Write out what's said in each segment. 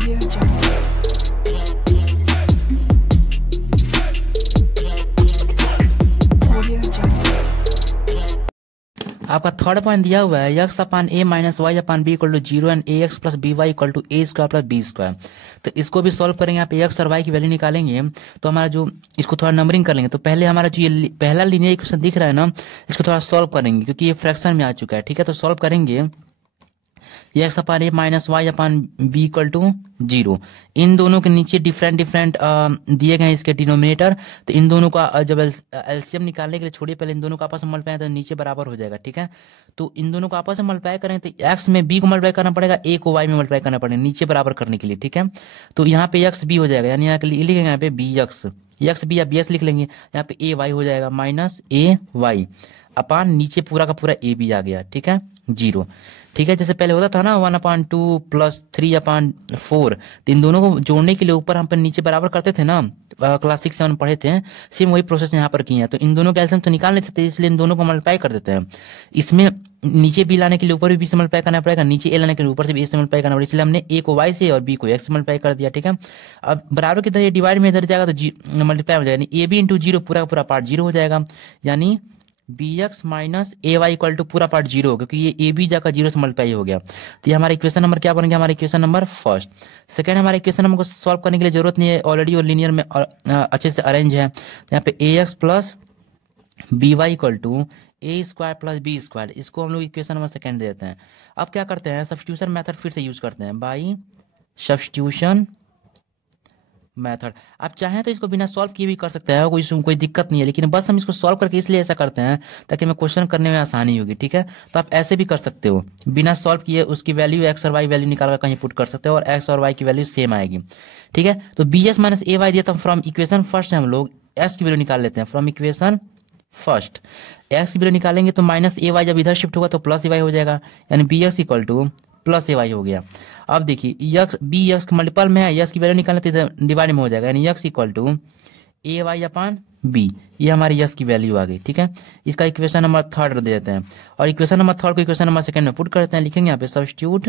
Audio Jungle. Audio Jungle. आपका third point दिया हुआ है x upon A minus Y upon B equal to zero and a x plus B Y equal to A square plus B square. तो इसको भी solve करेंगे, यहाँ पे एक्स और वाई की वैल्यू निकालेंगे। तो हमारा जो इसको थोड़ा नंबरिंग कर लेंगे। तो पहले हमारा जो ये पहला लीनियर इक्वेशन दिख रहा है ना, इसको थोड़ा सॉल्व करेंगे क्योंकि ये फ्रैक्शन में आ चुका है। ठीक है, तो सॉल्व करेंगे X upon A minus Y upon B equal to zero. इन दोनों के नीचे डिफरेंट डिफरेंट दिए गए हैं इसके डिनोमिनेटर। तो इन दोनों का जब एलसीएम निकालने के लिए छोड़िए, पहले इन दोनों का आपस में मल्टीप्लाई तो नीचे बराबर हो जाएगा। ठीक है, तो इन दोनों को आपस में मल्टीप्लाई करेंगे तो एक्स में बी को मल्टीप्लाई करना पड़ेगा, ए को वाई में मल्टीप्लाई करना पड़ेगा नीचे बराबर करने के लिए। ठीक है, तो यहाँ पे एक्स बी हो जाएगा, यानी यहाँ लिखेंगे यहाँ पे बी एक्स बी या बी एस लिख लेंगे। यहाँ पे ए वाई हो जाएगा माइनस ए वाई अपान नीचे पूरा का पूरा ए बी आ गया। ठीक है, जीरो। ठीक है, जैसे पहले होता था ना 1/2 प्लस 3/4, तो इन दोनों को जोड़ने के लिए ऊपर हम नीचे बराबर करते थे ना, क्लास 6 7 पढ़े थे। सेम वही प्रोसेस यहाँ पर किए हैं। तो इन दोनों के एलसीएम तो निकाल नहीं सकते, इसलिए इन दोनों को मल्टीप्लाई कर देते हैं। इसमें नीचे बी लाने के लिए ऊपर भी बी से मल्टीप्लाई करना पड़ेगा, नीचे ए लाने के लिए ऊपर से भी ए से मल्टीप्लाई करना पड़ेगा, इसलिए हमने ए को वाई से और बी को एक्स से मल्टीप्लाई कर दिया। ठीक है, अब बराबर की तरह ये डिवाइड में इधर जाएगा तो मल्टीप्लाई हो जाएगा, ए बी इंटू जीरो पूरा का पूरा पार्ट जीरो हो जाएगा, यानी B x minus A y equal to पूरा पार्ट जीरो, क्योंकि ये ए बी जाकर जीरो से मल्टीप्लाई हो गया। तो ये हमारा इक्वेशन नंबर क्या बन गया, हमारा इक्वेशन नंबर फर्स्ट। सेकंड, हमारे इक्वेशन नंबर को सॉल्व करने के लिए जरूरत नहीं है, ऑलरेडी और लीनियर में अच्छे से अरेंज है। यहाँ पे A x plus B Y equal to A square plus B square, इसको हम लोग इक्वेशन नंबर सेकंड दे देते हैं। अब क्या करते हैं, सब्स्टिट्यूशन मेथड फिर से यूज करते हैं, बाई सब्स्टिट्यूशन मेथड। आप चाहें तो इसको बिना सॉल्व किए भी कर सकते हैं, कोई दिक्कत नहीं है, लेकिन बस हम इसको सॉल्व करके इसलिए ऐसा करते हैं ताकि हमें क्वेश्चन करने में आसानी होगी। ठीक है, तो आप ऐसे भी कर सकते हो, बिना सॉल्व किए उसकी वैल्यू एक्स और वाई वैल्यू निकाल कर कहीं पुट कर सकते हो और एक्स और वाई की वैल्यू सेम आएगी। ठीक है, तो बी एस माइनस ए वाई दिया था, फ्रॉम इक्वेशन फर्स्ट हम लोग एक्स की वैल्यू निकाल लेते हैं। फ्रॉम इक्वेशन फर्स्ट एक्स की वैल्यू निकालेंगे तो माइनस ए वाई जब इधर शिफ्ट होगा तो प्लस ए वाई हो जाएगा, यानी B X equal to plus A Y हो गया। अब देखिए एक्स बी एक्स मल्टीपल में है, एक्स की वैल्यू निकालने तो इधर डिवाइड में हो जाएगा, यानी x equal to a y upon b, ये हमारी एक्स की वैल्यू आ गई। ठीक है, इसका इक्वेशन नंबर थर्ड दे देते हैं और इक्वेशन नंबर थर्ड को इक्वेशन नंबर सेकंड में पुट करते हैं। लिखेंगे यहाँ पे substitute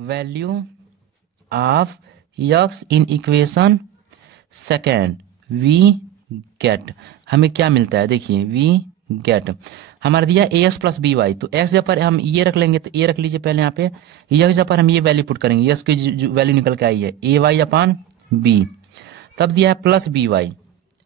value of x in equation second, we get, हमें क्या मिलता है, देखिए वी गेट हमारा दिया a x plus B y. तो एक्स जब पर हम ये रख लेंगे तो ए रख लीजिए पहले, यहाँ पे एक्स जब पर हम ये वैल्यू पुट करेंगे, एक्स की जो वैल्यू निकल के आई है ए वाई अपान बी, तब दिया है plus B Y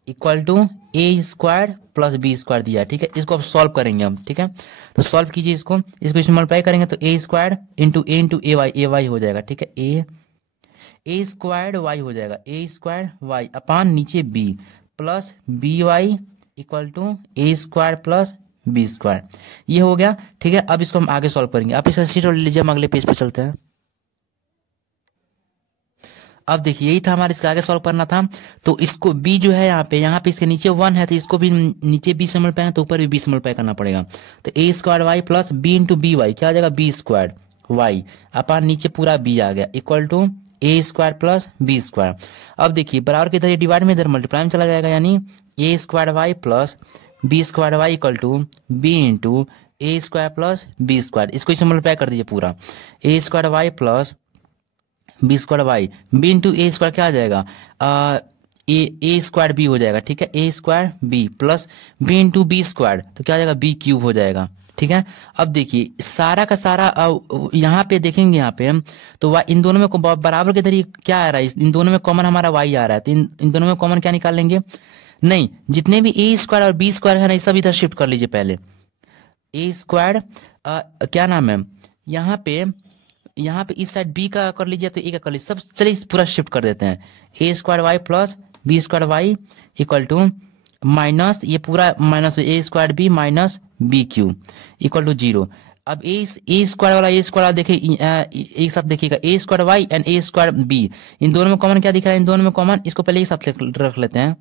equal to A square plus B square दिया है। ठीक है, इसको अब सॉल्व करेंगे हम। ठीक है, तो सॉल्व कीजिए इसको इसमें मल्टीप्लाई करेंगे तो A square into A Y हो जाएगा। ठीक है, ए स्क्वायर वाई हो जाएगा, ए स्क्वायर वाई अपान नीचे b plus B Y equal to A square plus B square, ये हो गया। ठीक है, अब इसको हम आगे सॉल्व करेंगे। आप इसका शीट ले लीजिए, हम अगले पेज पे चलते हैं। अब देखिए यही था हमारे, इसका आगे सॉल्व करना था। तो इसको बी जो है यहाँ पे इसके नीचे 1 है, तो इसको भी नीचे बी से मल्टीप्लाई तो ऊपर भी बी से मल्टीप्लाई करना पड़ेगा। तो A square Y plus B into B Y क्या आ जाएगा, बी स्क्वायर वाई अपान नीचे पूरा बी आ गया equal to A square plus B square. अब देखिए बराबर की इधर डिवाइड में इधर मल्टीप्लाई में चला जाएगा, यानी A square Y plus B square Y equal to B into A square plus B square, इसको इसे मल्टीप्लाई कर दीजिए पूरा, A square Y plus B square Y, B into A square क्या आ जाएगा, ए स्क्वायर बी हो जाएगा। ठीक है, A square B plus B into B square तो क्या आ जाएगा, बी क्यूब हो जाएगा। ठीक है, अब देखिए सारा का सारा यहाँ पे देखेंगे, यहाँ पे तो इन दोनों में बराबर के तरीके क्या आ रहा है, इन दोनों में कॉमन हमारा वाई आ रहा है, तो इन दोनों में कॉमन क्या निकाल लेंगे, नहीं जितने भी ए स्क्वायर और बी स्क्वायर है ना, सब इधर शिफ्ट कर लीजिए पहले। ए स्क्वायर क्या नाम है, यहाँ पे इस साइड बी का कर लीजिए तो ए का कर लीजिए, सब चलिए पूरा शिफ्ट कर देते हैं। A square Y plus B square Y equal to minus ये पूरा minus A square B minus B Q equal to zero. अब ए स्क्वायर वाला देखिए एक साथ देखिएगा, A square Y and A square B, इन दोनों में कॉमन क्या दिख रहा है, इन दोनों में कॉमन, इसको पहले एक साथ रख लेते हैं,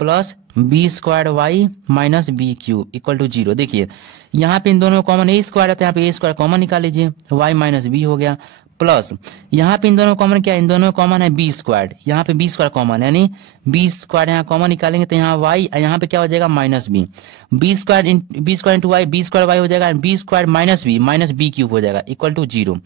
plus B square y minus B Q equal to zero. देखिए यहाँ पे इन दोनों में कॉमन ए स्क्वायर है, तो यहाँ पे ए स्क्वायर कॉमन निकाल लीजिए, वाई माइनस बी हो गया प्लस यहाँ पे इन दोनों में कॉमन क्या है, इन दोनों में कॉमन है बी स्क्वायर, यहाँ पे बी स्क्वायर कॉमन है, यानी बी स्क्वायर यहाँ कॉमन निकालेंगे तो यहाँ वाई, यहाँ पे क्या हो जाएगा minus b, b square into y, b square y हो जाएगा, b square minus B cube हो जाएगा इक्वल टू 0।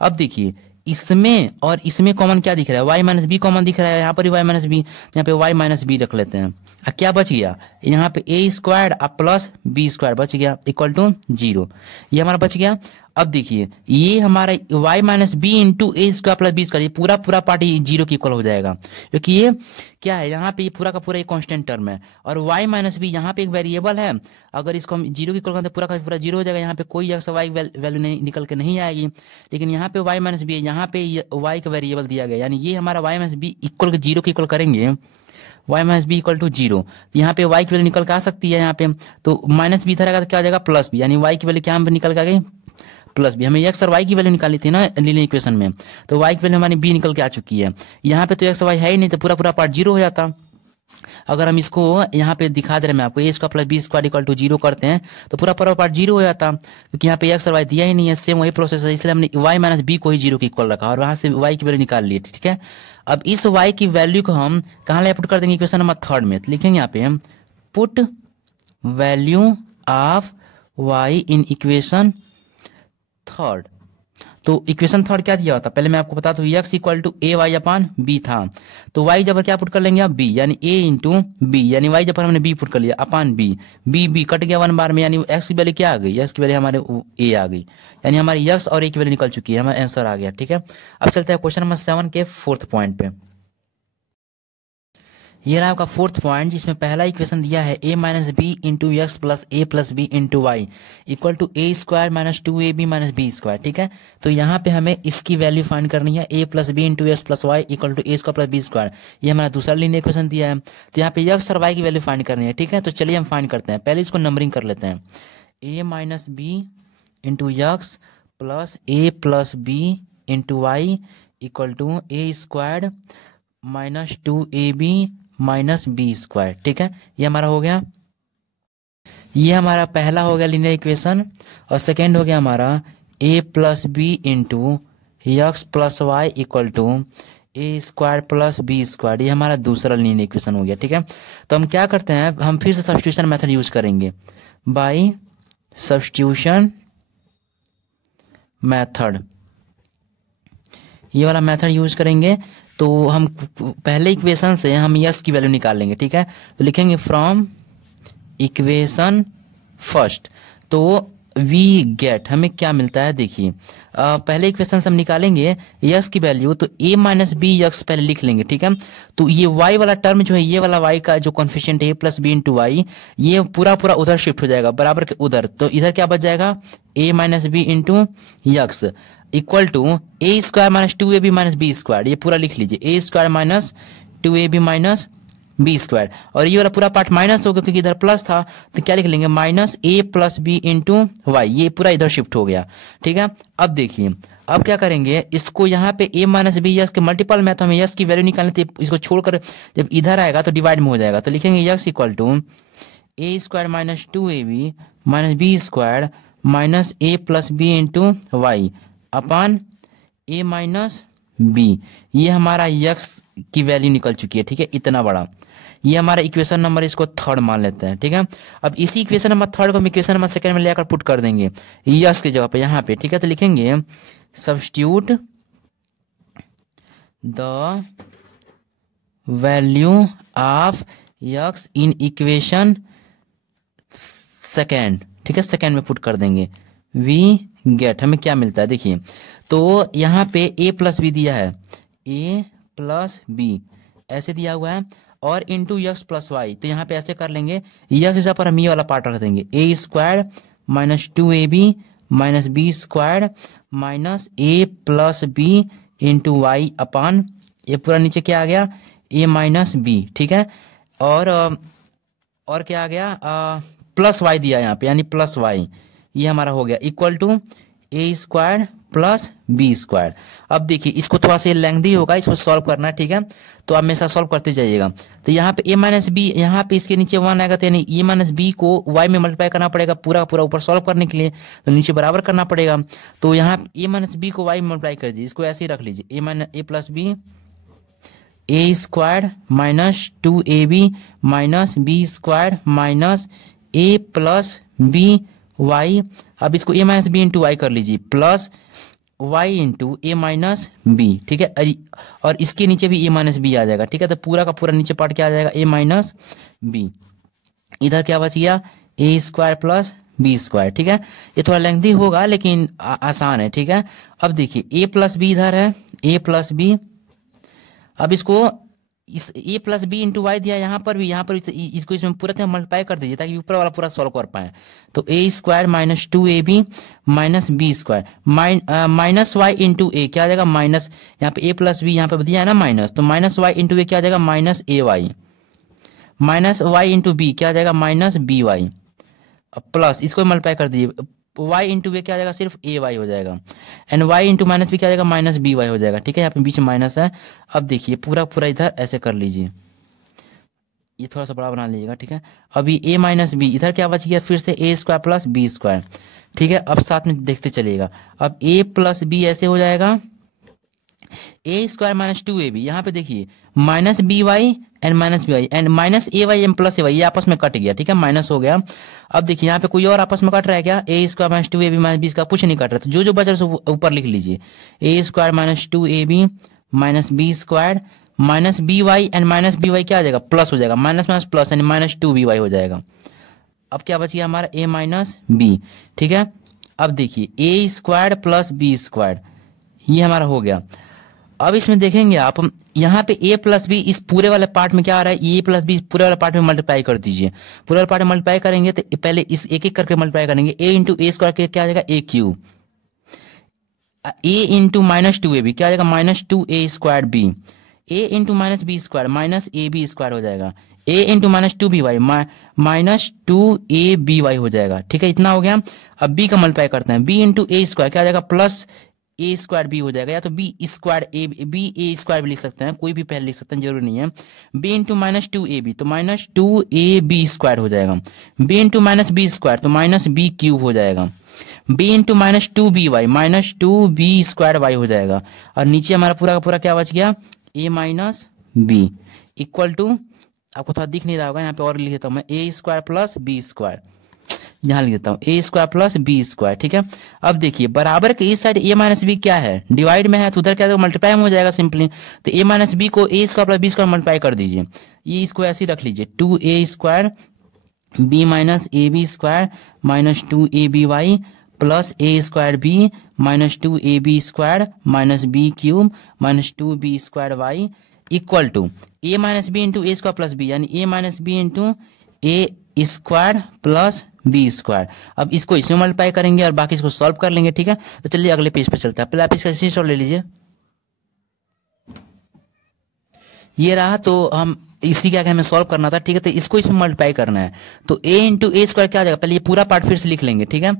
अब देखिए इसमें और इसमें कॉमन क्या दिख रहा है, वाई माइनस बी कॉमन दिख रहा है, यहाँ पर भी वाई माइनस बी, यहाँ पे वाई माइनस बी रख लेते हैं। क्या बच गया, यहाँ पे ए स्क्वायर अब प्लस बी स्क्वायर बच गया इक्वल टू 0, ये हमारा बच गया। अब देखिए ये हमारा y माइनस बी इंटू ए स्क्वायर प्लस बी स्क्वायर, ये पूरा पार्ट 0 के इक्वल हो जाएगा, क्योंकि ये क्या है, यहाँ पे ये पूरा का पूरा एक कांस्टेंट टर्म है, और y माइनस बी यहाँ पे एक वेरिएबल है, अगर इसको हम 0 के इक्वल करते पूरा का पूरा 0 हो जाएगा, यहाँ पे कोई x y वैल्यू नहीं निकल के नहीं आएगी, लेकिन यहाँ पे y माइनस बी है, यहाँ पे y का वेरिएबल दिया गया, यानी ये हमारा y माइनस बी इक्वल 0 के इक्वल करेंगे, y minus b equal to 0, यहाँ पे y की वैल्यू निकल के आ सकती है, यहाँ पे तो माइनस बी इधर आएगा तो क्या हो जाएगा प्लस बी, यानी y की वैल्यू क्या निकल के आ गई प्लस बी। हमें एक्स और वाई की वैल्यू निकाली थी ना लीनियर इक्वेशन में, तो वाई की वैल्यू हमारी बी निकल के आ चुकी है, यहाँ पे तो एक्स वाई है ही नहीं, तो पूरा पार्ट 0 हो जाता। अगर हम इसको यहाँ पे दिखा दे रहे हैं मैं आपको, A square plus B square equal to 0 करते हैं तो पूरा पार्ट 0 हो जाता, क्योंकि यहाँ पे एक्स और वाई दिया ही नहीं है, सेम वही प्रोसेस है, इसलिए हमने वाई माइनस बी को ही 0 के इक्वल रखा और वहां से वाई की वैल्यू निकाल ली। ठीक है, अब इस वाई की वैल्यू को हम कहाँ ले पुट कर देंगे, इक्वेशन नंबर 3 में, तो लिखेंगे यहाँ पे put value of y in equation 3। तो इक्वेशन 3 क्या दिया होता, पहले मैं आपको बता दूं, x equal to a y upon b था, तो y जब क्या पुट कर लेंगे आप b, यानी a इंटू बी, यानी y जब हमने b पुट कर लिया अपान b, b कट गया 1 बार में, यानी x की वैल्यू क्या आ गई, x की वैल्यू हमारे a आ गई, यानी हमारी x और a की वैल्यू निकल चुकी है, हमारा आंसर आ गया। ठीक है, अब चलते हैं क्वेश्चन नंबर 7 के 4th पॉइंट पे। ये रहा आपका 4th पॉइंट, जिसमें पहला इक्वेशन दिया है a minus B into x plus a plus B into y equal to A square minus 2ab minus B square. ठीक है, तो यहाँ पे हमें इसकी वैल्यू फाइंड करनी है, a plus B into x plus y equal to A square plus B square, ये हमारा दूसरा लीनियर इक्वेशन दिया है, तो यहाँ पे एक्स और वाई की वैल्यू फाइंड करनी है। ठीक है, तो चलिए हम फाइंड करते हैं, पहले इसको नंबरिंग कर लेते हैं, a minus B into x plus a plus B into y equal to A square minus 2ab minus B square. ठीक है, ये हमारा हो गया, ये हमारा पहला हो गया लीनियर इक्वेशन, और सेकेंड हो गया हमारा a plus B into x plus y equal to A square plus B square, ये हमारा दूसरा लीनियर इक्वेशन हो गया। ठीक है, तो हम क्या करते हैं, हम फिर से सब्स्टिट्यूशन मेथड यूज करेंगे, बाय सब्स्टिट्यूशन मेथड, ये वाला मेथड यूज करेंगे, तो हम पहले इक्वेशन से हम यस की वैल्यू निकाल लेंगे। ठीक है, तो लिखेंगे फ्रॉम इक्वेशन फर्स्ट, तो वी गेट, हमें क्या मिलता है, देखिए पहले इक्वेशन से हम निकालेंगे यस की वैल्यू, तो a माइनस बी यक्स पहले लिख लेंगे। ठीक है, तो ये y वाला टर्म जो है, ये वाला y का जो कॉन्फिशिएंट है a plus B into y, ये पूरा उधर शिफ्ट हो जाएगा बराबर के उधर, तो इधर क्या बच जाएगा a minus B into X equal to A square minus 2ab minus B square, ये पूरा लिख लीजिए, A square minus 2ab minus B square, और ये वाला पूरा पार्ट माइनस हो गया क्योंकि इधर प्लस था, तो क्या लिख लेंगे माइनस ए प्लस बी इंटू वाई, ये पूरा इधर शिफ्ट हो गया। ठीक है, अब देखिए अब क्या करेंगे, इसको यहाँ पे a माइनस बी यस के मल्टीपल में, तो हमें यस की वैल्यू निकालनी थी, इसको छोड़कर जब इधर आएगा तो डिवाइड में हो जाएगा, तो लिखेंगे x equal to A square minus 2ab minus B square minus A plus B into Y upon A minus b, ये हमारा यक्स की वैल्यू निकल चुकी है। ठीक है, इतना बड़ा, ये हमारा इक्वेशन नंबर, इसको 3rd मान लेते हैं। ठीक है, अब इसी इक्वेशन नंबर 3rd को हम इक्वेशन नंबर 2nd में लेकर पुट कर देंगे यस की जगह पे यहाँ पे। ठीक है, तो लिखेंगे substitute the value of x in equation 2nd। ठीक है, 2nd में पुट कर देंगे, वी गेट, हमें क्या मिलता है, देखिए तो यहाँ पे a प्लस बी दिया है, a प्लस बी ऐसे दिया हुआ है, और इंटू यक्स प्लस वाई, तो यहाँ पे ऐसे कर लेंगे, यक्स पर हम ये वाला पार्ट रख देंगे, A square minus 2ab minus B square minus A plus B into Y upon, ये पूरा नीचे क्या आ गया a माइनस बी। ठीक है, और क्या आ गया प्लस वाई दिया यहाँ पे, यानी प्लस वाई, ये हमारा हो गया equal to A square plus B square. अब देखिए इसको थोड़ा सा लेंथी होगा, इसको सॉल्व करना है, ठीक है। तो आप हमेशा सॉल्व करते जाइएगा। तो यहाँ पे ए माइनस बी, यहाँ पे इसके नीचे 1 आएगा, तो यानी ए माइनस बी को वाई में मल्टीप्लाई करना पड़ेगा पूरा का पूरा ऊपर सॉल्व करने के लिए, तो नीचे बराबर करना पड़ेगा। तो यहाँ ए माइनस बी को वाई में मल्टीप्लाई कर दीजिए, इसको ऐसे ही रख लीजिए, A minus A plus B A square minus 2ab minus B square minus A plus B Y. अब इसको A minus B into Y कर लीजिए, प्लस वाई इंटू ए माइनस बी, ठीक है। और इसके नीचे भी ए माइनस बी आ जाएगा, ठीक है। तो पूरा का पूरा नीचे पार्ट क्या आ जाएगा, ए माइनस बी। इधर क्या बच गया, ए स्क्वायर प्लस बी स्क्वायर, ठीक है। ये थोड़ा लेंथी होगा लेकिन आसान है, ठीक है। अब देखिए ए प्लस बी इधर है, ए प्लस बी। अब इसको इस ए प्लस बी इंटू वाई दिया, यहाँ पर भी इसको इसमें पूरा मल्टीप्लाई कर दीजिए ताकि ऊपर वाला पूरा सॉल्व कर पाए। तो A square minus 2ab minus B square minus Y into A क्या आ जाएगा, माइनस यहाँ पे ए प्लस बी यहाँ पे दिया है ना माइनस, तो माइनस वाई इंटू ए क्या आ जाएगा, माइनस ए Y minus Y into B क्या आ जाएगा, माइनस बी वाई प्लस इसको मल्टीप्लाई कर दीजिए, y इंटू वे क्या आ जाएगा, सिर्फ ए वाई हो जाएगा, and y into minus b क्या आ जाएगा, माइनस बी वाई हो जाएगा, ठीक है। यहाँ पे बीच में माइनस है। अब देखिए पूरा पूरा इधर ऐसे कर लीजिए, ये थोड़ा सा बड़ा बना लीजिएगा, ठीक है। अभी a माइनस बी, इधर क्या बच गया, फिर से ए स्क्वायर प्लस बी स्क्वायर, ठीक है। अब साथ में देखते चलिएगा, अब a प्लस बी ऐसे हो जाएगा, ए स्क्वायर माइनस 2ab, यहाँ पे देखिए minus B Y and minus B Y and minus A y एम प्लस ए वाई, ये आपस में कट गया, ठीक है, माइनस हो गया। अब देखिए यहाँ पे कोई और आपस में कट रहा है क्या, A square minus 2ab minus B square, कुछ नहीं कट रहा, तो जो जो बचा है ऊपर लिख लीजिए, A square minus 2ab minus B square minus B Y and minus B Y क्या आ जाएगा, प्लस हो जाएगा, माइनस माइनस प्लस यानी माइनस 2b वाई हो जाएगा। अब क्या बच गया हमारा, ए माइनस बी, ठीक है। अब देखिए ए स्क्वायर प्लस बी स्क्वायर, ये हमारा हो गया। अब इसमें देखेंगे आप, यहाँ पे a प्लस बी इस पूरे वाले पार्ट में क्या आ रहा है, ए प्लस बी पूरे वाले पार्ट में मल्टीप्लाई कर दीजिए। पूरे वाले पार्ट में मल्टीप्लाई करेंगे तो पहले इस एक एक करके मल्टीप्लाई करेंगे, a इंटू ए स्क्वायर के क्या आ जाएगा, A cube, a into minus 2ab क्या आ जाएगा, minus 2a square b, a into minus B square minus A B square हो जाएगा, a into minus 2b Y minus 2ab Y हो जाएगा, ठीक है। इतना हो गया। अब b का मल्टीप्लाई करते हैं, b इंटू ए स्क्वायर क्या आ जाएगा, प्लस ए स्क्वायर बी हो जाएगा, या तो बी स्क्वायर ए स्क्वायर भी लिख सकते हैं, कोई भी पहले लिख सकते हैं, जरूरी नहीं है। बी इंटू माइनस 2ab तो माइनस 2ab स्क्वायर हो जाएगा, b into minus B square तो माइनस बी क्यूब हो जाएगा, b into minus 2b Y minus 2b square y हो जाएगा। और नीचे हमारा पूरा का पूरा क्या बच गया, ए माइनस बी इक्वल टू, आपको थोड़ा दिख नहीं रहा होगा, यहाँ पे और लिख देता हूँ मैं, ए स्क्वायर प्लस बी स्क्वायर, यहाँ लिख देता हूँ ए स्क्वायर प्लस बी स्क्वायर, ठीक है। अब देखिए बराबर के इस साइड ए माइनस बी क्या है, डिवाइड में है, तो उधर क्या मल्टीप्लाई हो जाएगा सिंपली। तो ए माइनस बी को A square plus B square multiply कर दीजिए, ये इसको ऐसे ही रख लीजिए, 2a square B minus A B square minus 2ab Y plus A square B minus 2ab square minus B cube minus 2b square Y equal to A minus B into A square plus B, यानी A minus B into A square plus B square. अब इसको इसमें multiply करेंगे और बाकी इसको solve कर लेंगे, ठीक है। तो चलिए अगले पेज पे चलते हैं, पहले आप इसका स्क्रीनशॉट ले लीजिए, ये रहा। तो हम इसी क्या हमें सॉल्व करना था, ठीक है। तो इसको इसमें मल्टीप्लाई करना है, तो a इंटू ए स्क्वायर क्या आ जाएगा, पहले ये पूरा पार्ट फिर से लिख लेंगे, ठीक है।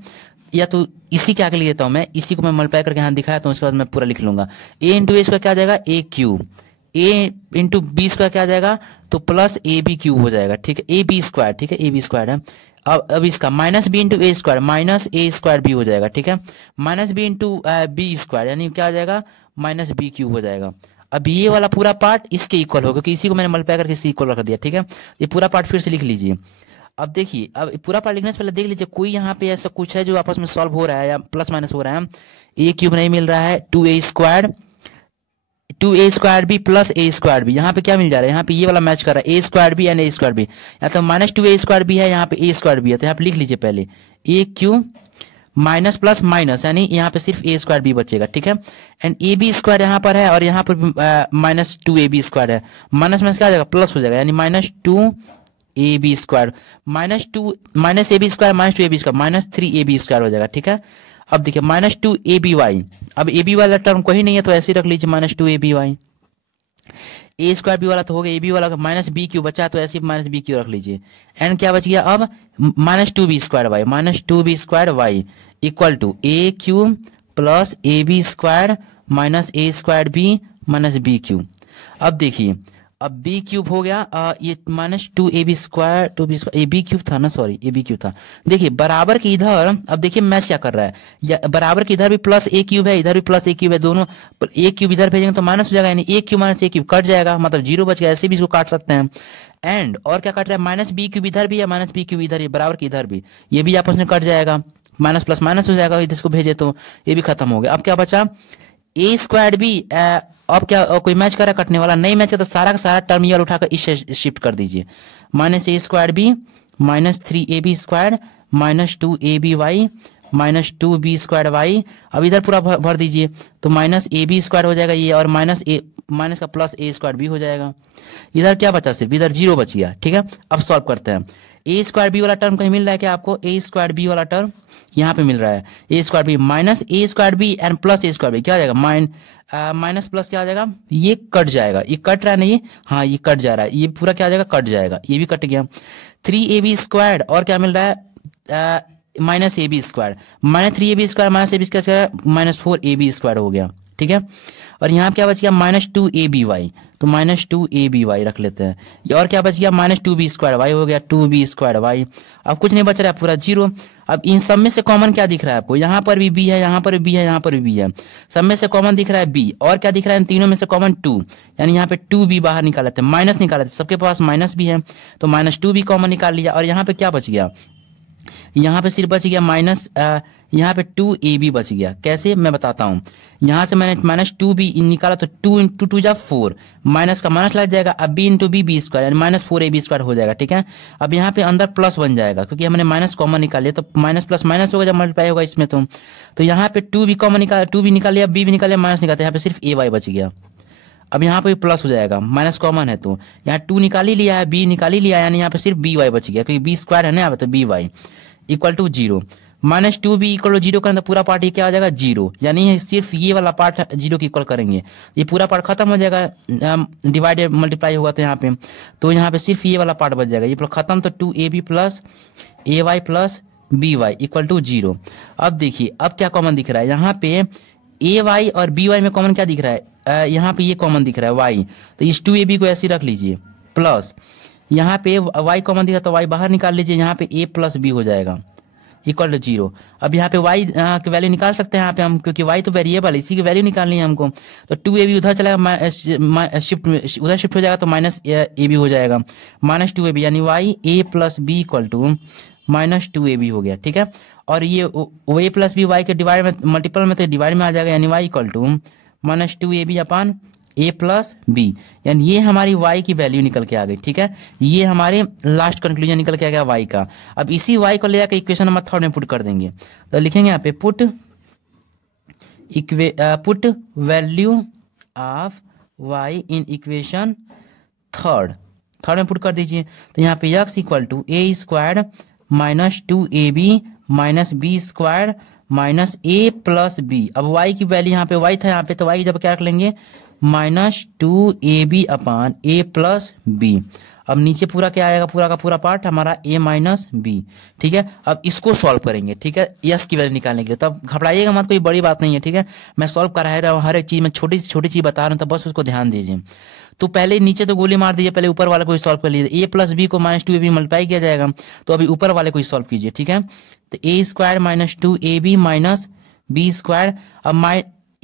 या तो इसी क्या लिख देता हूं मैं, इसी को मैं मल्टीप्लाई करके यहाँ दिखाया, तो उसके बाद मैं पूरा लिख लूंगा, a इंटू ए स्क्वायर क्या आ जाएगा, A cube, a into B square क्या आ जाएगा, तो प्लस ए बी क्यूब हो जाएगा, ठीक है, ए बी स्क्वायर, ठीक है, ए बी स्क्वायर है। अब इसका माइनस बी इंटू ए स्क्वायर माइनस ए स्क्वायर बी हो जाएगा, ठीक है, minus B into B square यानी क्या आ जाएगा, माइनस बी क्यूब हो जाएगा। अब ये वाला पूरा पार्ट इसके इक्वल होगा, क्योंकि इसी को मैंने मल्टीप्लाई करके इसी इक्वल रख दिया, ठीक है। ये पूरा पार्ट फिर से लिख लीजिए। अब देखिए, अब पूरा पार्ट लिखने से पहले देख लीजिए कोई यहाँ पे ऐसा कुछ है जो आपस में सॉल्व हो रहा है या प्लस माइनस हो रहा है। ए क्यूब नहीं मिल रहा है, 2a square B plus A square B, यहाँ पे क्या मिल जा रहा है, यहाँ पे ये वाला मैच कर रहा है, A square B and A square B, यहाँ तो माइनस 2a स्क्वायर बी है, यहाँ पे ए स्क्वायर बी है, तो यहाँ पे लिख लीजिए पहले ए क्यूब माइनस प्लस माइनस, यानी यहाँ पे सिर्फ ए स्क्वायर बी बचेगा, ठीक है। एंड ए बी स्क्वायर यहाँ पर है और यहाँ पर माइनस 2ab स्क्वायर है, माइनस माइनस क्या हो जाएगा, प्लस हो जाएगा, यानी minus 2ab square minus A B square minus 2ab square minus 3ab square हो जाएगा, ठीक है। अब देखिए माइनस 2ab वाई, अब ए बी वाला टर्म कोई नहीं है तो ऐसे ही रख लीजिए माइनस 2ab वाई, ए स्क्वायर बी वाला तो हो गया, ए बी वाला माइनस बी क्यू बचा तो ऐसे माइनस बी क्यू रख लीजिए। एंड क्या बच गया अब, minus 2b square Y equal to a cube plus a B square minus A square B minus B cube. अब देखिए, अब बी क्यूब हो गया ये minus 2ab square 2b square, a b cube था ना, सॉरी ए बी क्यूब था। देखिए बराबर के इधर, अब देखिए मैच क्या कर रहा है, या बराबर के इधर भी प्लस ए क्यूब है, इधर भी प्लस ए क्यूब है, दोनों ए क्यूब इधर भेजेंगे तो माइनस हो जाएगा, यानी ए क्यूब माइनस ए क्यूब कट जाएगा, मतलब जीरो बच गया। ऐसे भी इसको काट सकते हैं। एंड और क्या कट रहा है, माइनस बी क्यूब इधर भी है, माइनस बी क्यूब इधर, बराबर के इधर भी, ये भी आपस में कट जाएगा, माइनस प्लस माइनस हो जाएगा, इसको भेजे तो ये भी खत्म हो गया। अब क्या बचा, ए स्क्वायर बी, अब क्या कोई मैच करा कटने वाला नहीं मैच कर, तो सारा का सारा टर्म ये उठाकर इसे शिफ्ट कर दीजिए, माइनस ए square B minus 3ab square minus 2ab Y minus 2b square Y. अब इधर पूरा भर दीजिए तो माइनस ए बी स्क्वायर हो जाएगा ये, और माइनस का प्लस ए स्क्वायर बी हो जाएगा। इधर क्या बचा, सिर्फ इधर जीरो बच गया। ठीक है, अब सॉल्व करते हैं। ए स्क्वायर बी वाला टर्म कहीं मिल रहा है क्या आपको, ए स्क्वायर बी वाला टर्म यहाँ पे मिल रहा है, A square B minus A square B and plus A square B, क्या आ जाएगा माइनस प्लस क्या आ जाएगा, ये कट जाएगा, ये कट रहा है नहीं, हाँ ये कट जा रहा है, ये पूरा क्या आ जाएगा, कट जाएगा, ये भी कट गया। 3ab स्क्वायर और क्या मिल रहा है minus A B square, minus 3ab square minus A B square minus 4ab square हो गया। ठीक है, और यहाँ क्या बच गया माइनस 2aby, तो माइनस 2aby रख लेते हैं। और क्या बच गया माइनस 2b स्क्वायर वाई हो गया, 2b स्क्वायर वाई। अब कुछ नहीं बच रहा है, पूरा जीरो। अब इन सब में से कॉमन क्या दिख रहा है आपको, यहाँ पर भी b है, यहाँ पर भी b है, यहाँ पर भी b है, सब में से कॉमन दिख रहा है b। और क्या दिख रहा है इन तीनों में से कॉमन 2, यानी यहाँ पे 2b बाहर निकाल लेते हैं, माइनस निकाल लेते हैं, सबके पास माइनस भी है तो माइनस 2b कॉमन निकाल लिया। और यहाँ पे क्या बच गया, यहाँ पे सिर्फ बच गया माइनस, यहाँ पे 2ab बच गया। कैसे मैं बताता हूँ, यहाँ से मैंने माइनस 2b निकाला तो 2 इंटू 2 जा 4, माइनस का माइनस लग जाएगा, अब b इंटू बी स्क्वायर यानी माइनस 4ab स्क्वायर हो जाएगा। ठीक है, अब यहाँ पे अंदर प्लस बन जाएगा क्योंकि हमने माइनस कॉमन निकाल लिया, तो माइनस प्लस माइनस होगा जब मल्टीप्लाई होगा इसमें। तो यहाँ पे 2b कॉमन निकाल, 2b निकाल लिया, b भी निकाल लिया, माइनस निकालते, यहाँ पे सिर्फ ay बच गया। अब यहाँ पे प्लस हो जाएगा, माइनस कॉमन है तो यहाँ 2 निकाल ही लिया है, b निकाल ही लिया, यानी यहाँ पे सिर्फ by बच गया क्योंकि b स्क्वायर है ना, यहाँ पे तो by equal to 0, minus 2b equal to 0 करें तो पूरा पार्ट ये क्या हो जाएगा 0, यानी सिर्फ ये वाला पार्ट 0 की इक्वल करेंगे, ये पूरा पार्ट खत्म हो जाएगा, डिवाइडेड मल्टीप्लाई होगा तो यहाँ पे सिर्फ ये वाला पार्ट बच जाएगा, ये खत्म, तो 2ab plus ay plus by equal to 0। अब देखिए अब क्या कॉमन दिख रहा है, यहाँ पे ay और by में कॉमन क्या दिख रहा है, यहाँ पे ये कॉमन दिख रहा है y, तो इस 2ab को ऐसे ही रख लीजिए, प्लस यहाँ पे y कॉमन दिखा तो y बाहर निकाल लीजिए, यहाँ पे a प्लस b हो जाएगा इक्वल टू 0। अब यहाँ पे y की वैल्यू निकाल सकते हैं यहाँ पे हम, क्योंकि y तो वेरिएबल है, इसी की वैल्यू निकालनी है हमको, तो 2ab उधर चलेगा, शिफ्ट उधर शिफ्ट हो जाएगा तो माइनस ab हो जाएगा, माइनस 2ab यानी y a plus b equal to minus 2ab हो गया। ठीक है, और ये a प्लस बी y के डिवाइड में मल्टीपल में तो डिवाइड में आ जाएगा, यानी y equal to minus 2ab upon a plus B, यानी ये हमारी y की वैल्यू निकल के आ गई। ठीक है, ये हमारे लास्ट कंक्लूजन निकल के आ गया y का। अब इसी y को ले जाकर इक्वेशन नंबर 3 में पुट कर देंगे, तो लिखेंगे यहाँ पे put value of y in equation 3 में पुट कर दीजिए, तो यहाँ पे x equal to a square minus 2ab minus B square minus a plus b. अब y की वैल्यू यहाँ पे y था, यहाँ पे तो y जब क्या रख लेंगे minus 2ab upon a plus b. अब नीचे पूरा क्या आएगा, पूरा का पूरा पार्ट हमारा a माइनस बी। ठीक है, अब इसको सॉल्व करेंगे। ठीक है, यस की वैल्यू निकालने के लिए, तब घबराइएगा मत, कोई बड़ी बात नहीं है। ठीक है, मैं सॉल्व करा रहा हूँ, हर एक चीज में छोटी छोटी चीज बता रहा हूँ, तो बस उसको ध्यान दीजिए। तो पहले नीचे तो गोली मार दीजिए, पहले ऊपर वाले को सॉल्व कर लीजिए, a प्लस बी को माइनस 2ab मल्टीप्लाई किया जाएगा, तो अभी ऊपर वाले को सॉल्व कीजिए। ठीक है, तो a square minus 2ab minus B square, अब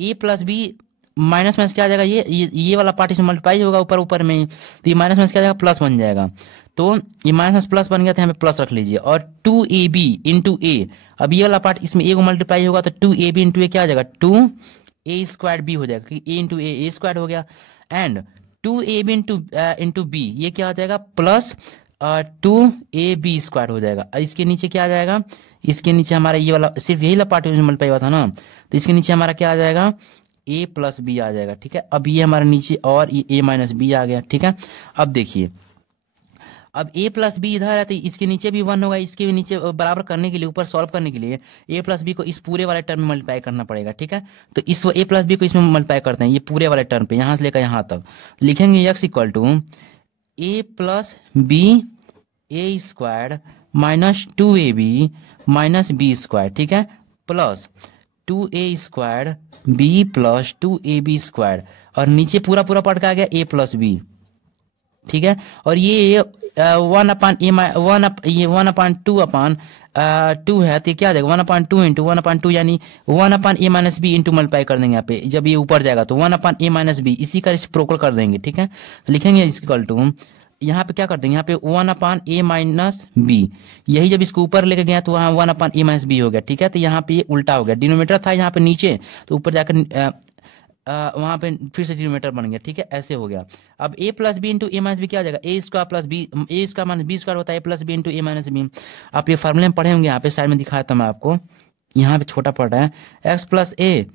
a plus b minus minus क्या आ जाएगा, ये वाला पार्ट इसमें मल्टीप्लाई होगा ऊपर में, तो ये माइनस माइनस क्या आ जाएगा प्लस बन जाएगा, तो ये माइनस प्लस बन गया, तो यहाँ पे प्लस रख लीजिए। और 2ab इंटू ए, अब ये वाला पार्ट इसमें a को मल्टीप्लाई होगा तो 2ab इंटू ए क्या आ जाएगा 2a स्क्वायर बी हो जाएगा, क्योंकि a इंटू ए स्क्वायर हो गया, एंड 2ab इंटू बी ये क्या हो जाएगा प्लस 2ab स्क्वायर हो जाएगा। इसके नीचे क्या आ जाएगा, इसके नीचे हमारा ये वाला सिर्फ यही वाला पार्ट मल्टीप्लाई हुआ था ना, तो इसके नीचे हमारा क्या आ जाएगा a प्लस बी आ जाएगा। ठीक है, अब ये हमारे नीचे और ये a माइनस बी आ गया। ठीक है, अब देखिए अब a प्लस बी इधर है तो इसके नीचे भी 1 होगा, इसके भी नीचे बराबर करने के लिए, ऊपर सॉल्व करने के लिए a प्लस बी को इस पूरे वाले टर्म में मल्टीप्लाई करना पड़ेगा। ठीक है, तो इस a प्लस बी को इसमें मल्टीप्लाई करते हैं, ये पूरे वाले टर्म पे यहाँ से लेकर यहाँ तक लिखेंगे x equal to a plus b a square minus 2ab minus B square. ठीक है, plus 2a² b plus 2ab², और नीचे पूरा पूरा पढ़ के आ गया a प्लस बी, ठीक है। और ये 1/2 है, तो क्या आ जाएगा 1/2 इंटू 1/2, यानी 1/a-b इंटू मल्टीप्लाई कर देंगे यहाँ पे, जब ये ऊपर जाएगा तो 1/a-b, इसी का रेसिप्रोकल कर देंगे, ठीक है। तो लिखेंगे इक्वल टू, यहाँ पे क्या कर देंगे, यहाँ पे 1/a-b, यही जब इसको ऊपर लेके गया तो वहाँ 1/a-b हो गया, ठीक है। तो यहाँ पे ये उल्टा हो गया, डिनोमिनेटर था यहाँ पे नीचे, तो ऊपर जाकर वहां पे फिर से डिनोमिनेटर बन गया, ठीक है, ऐसे हो गया। अब a plus B into A minus b क्या आ जाएगा, a² plus B, a² minus b² होता है a plus B into A minus b. आप ये फॉर्मूले में पढ़े होंगे, यहाँ पे साइड में दिखाया था मैं आपको, यहाँ पे छोटा पड़ रहा है, x plus a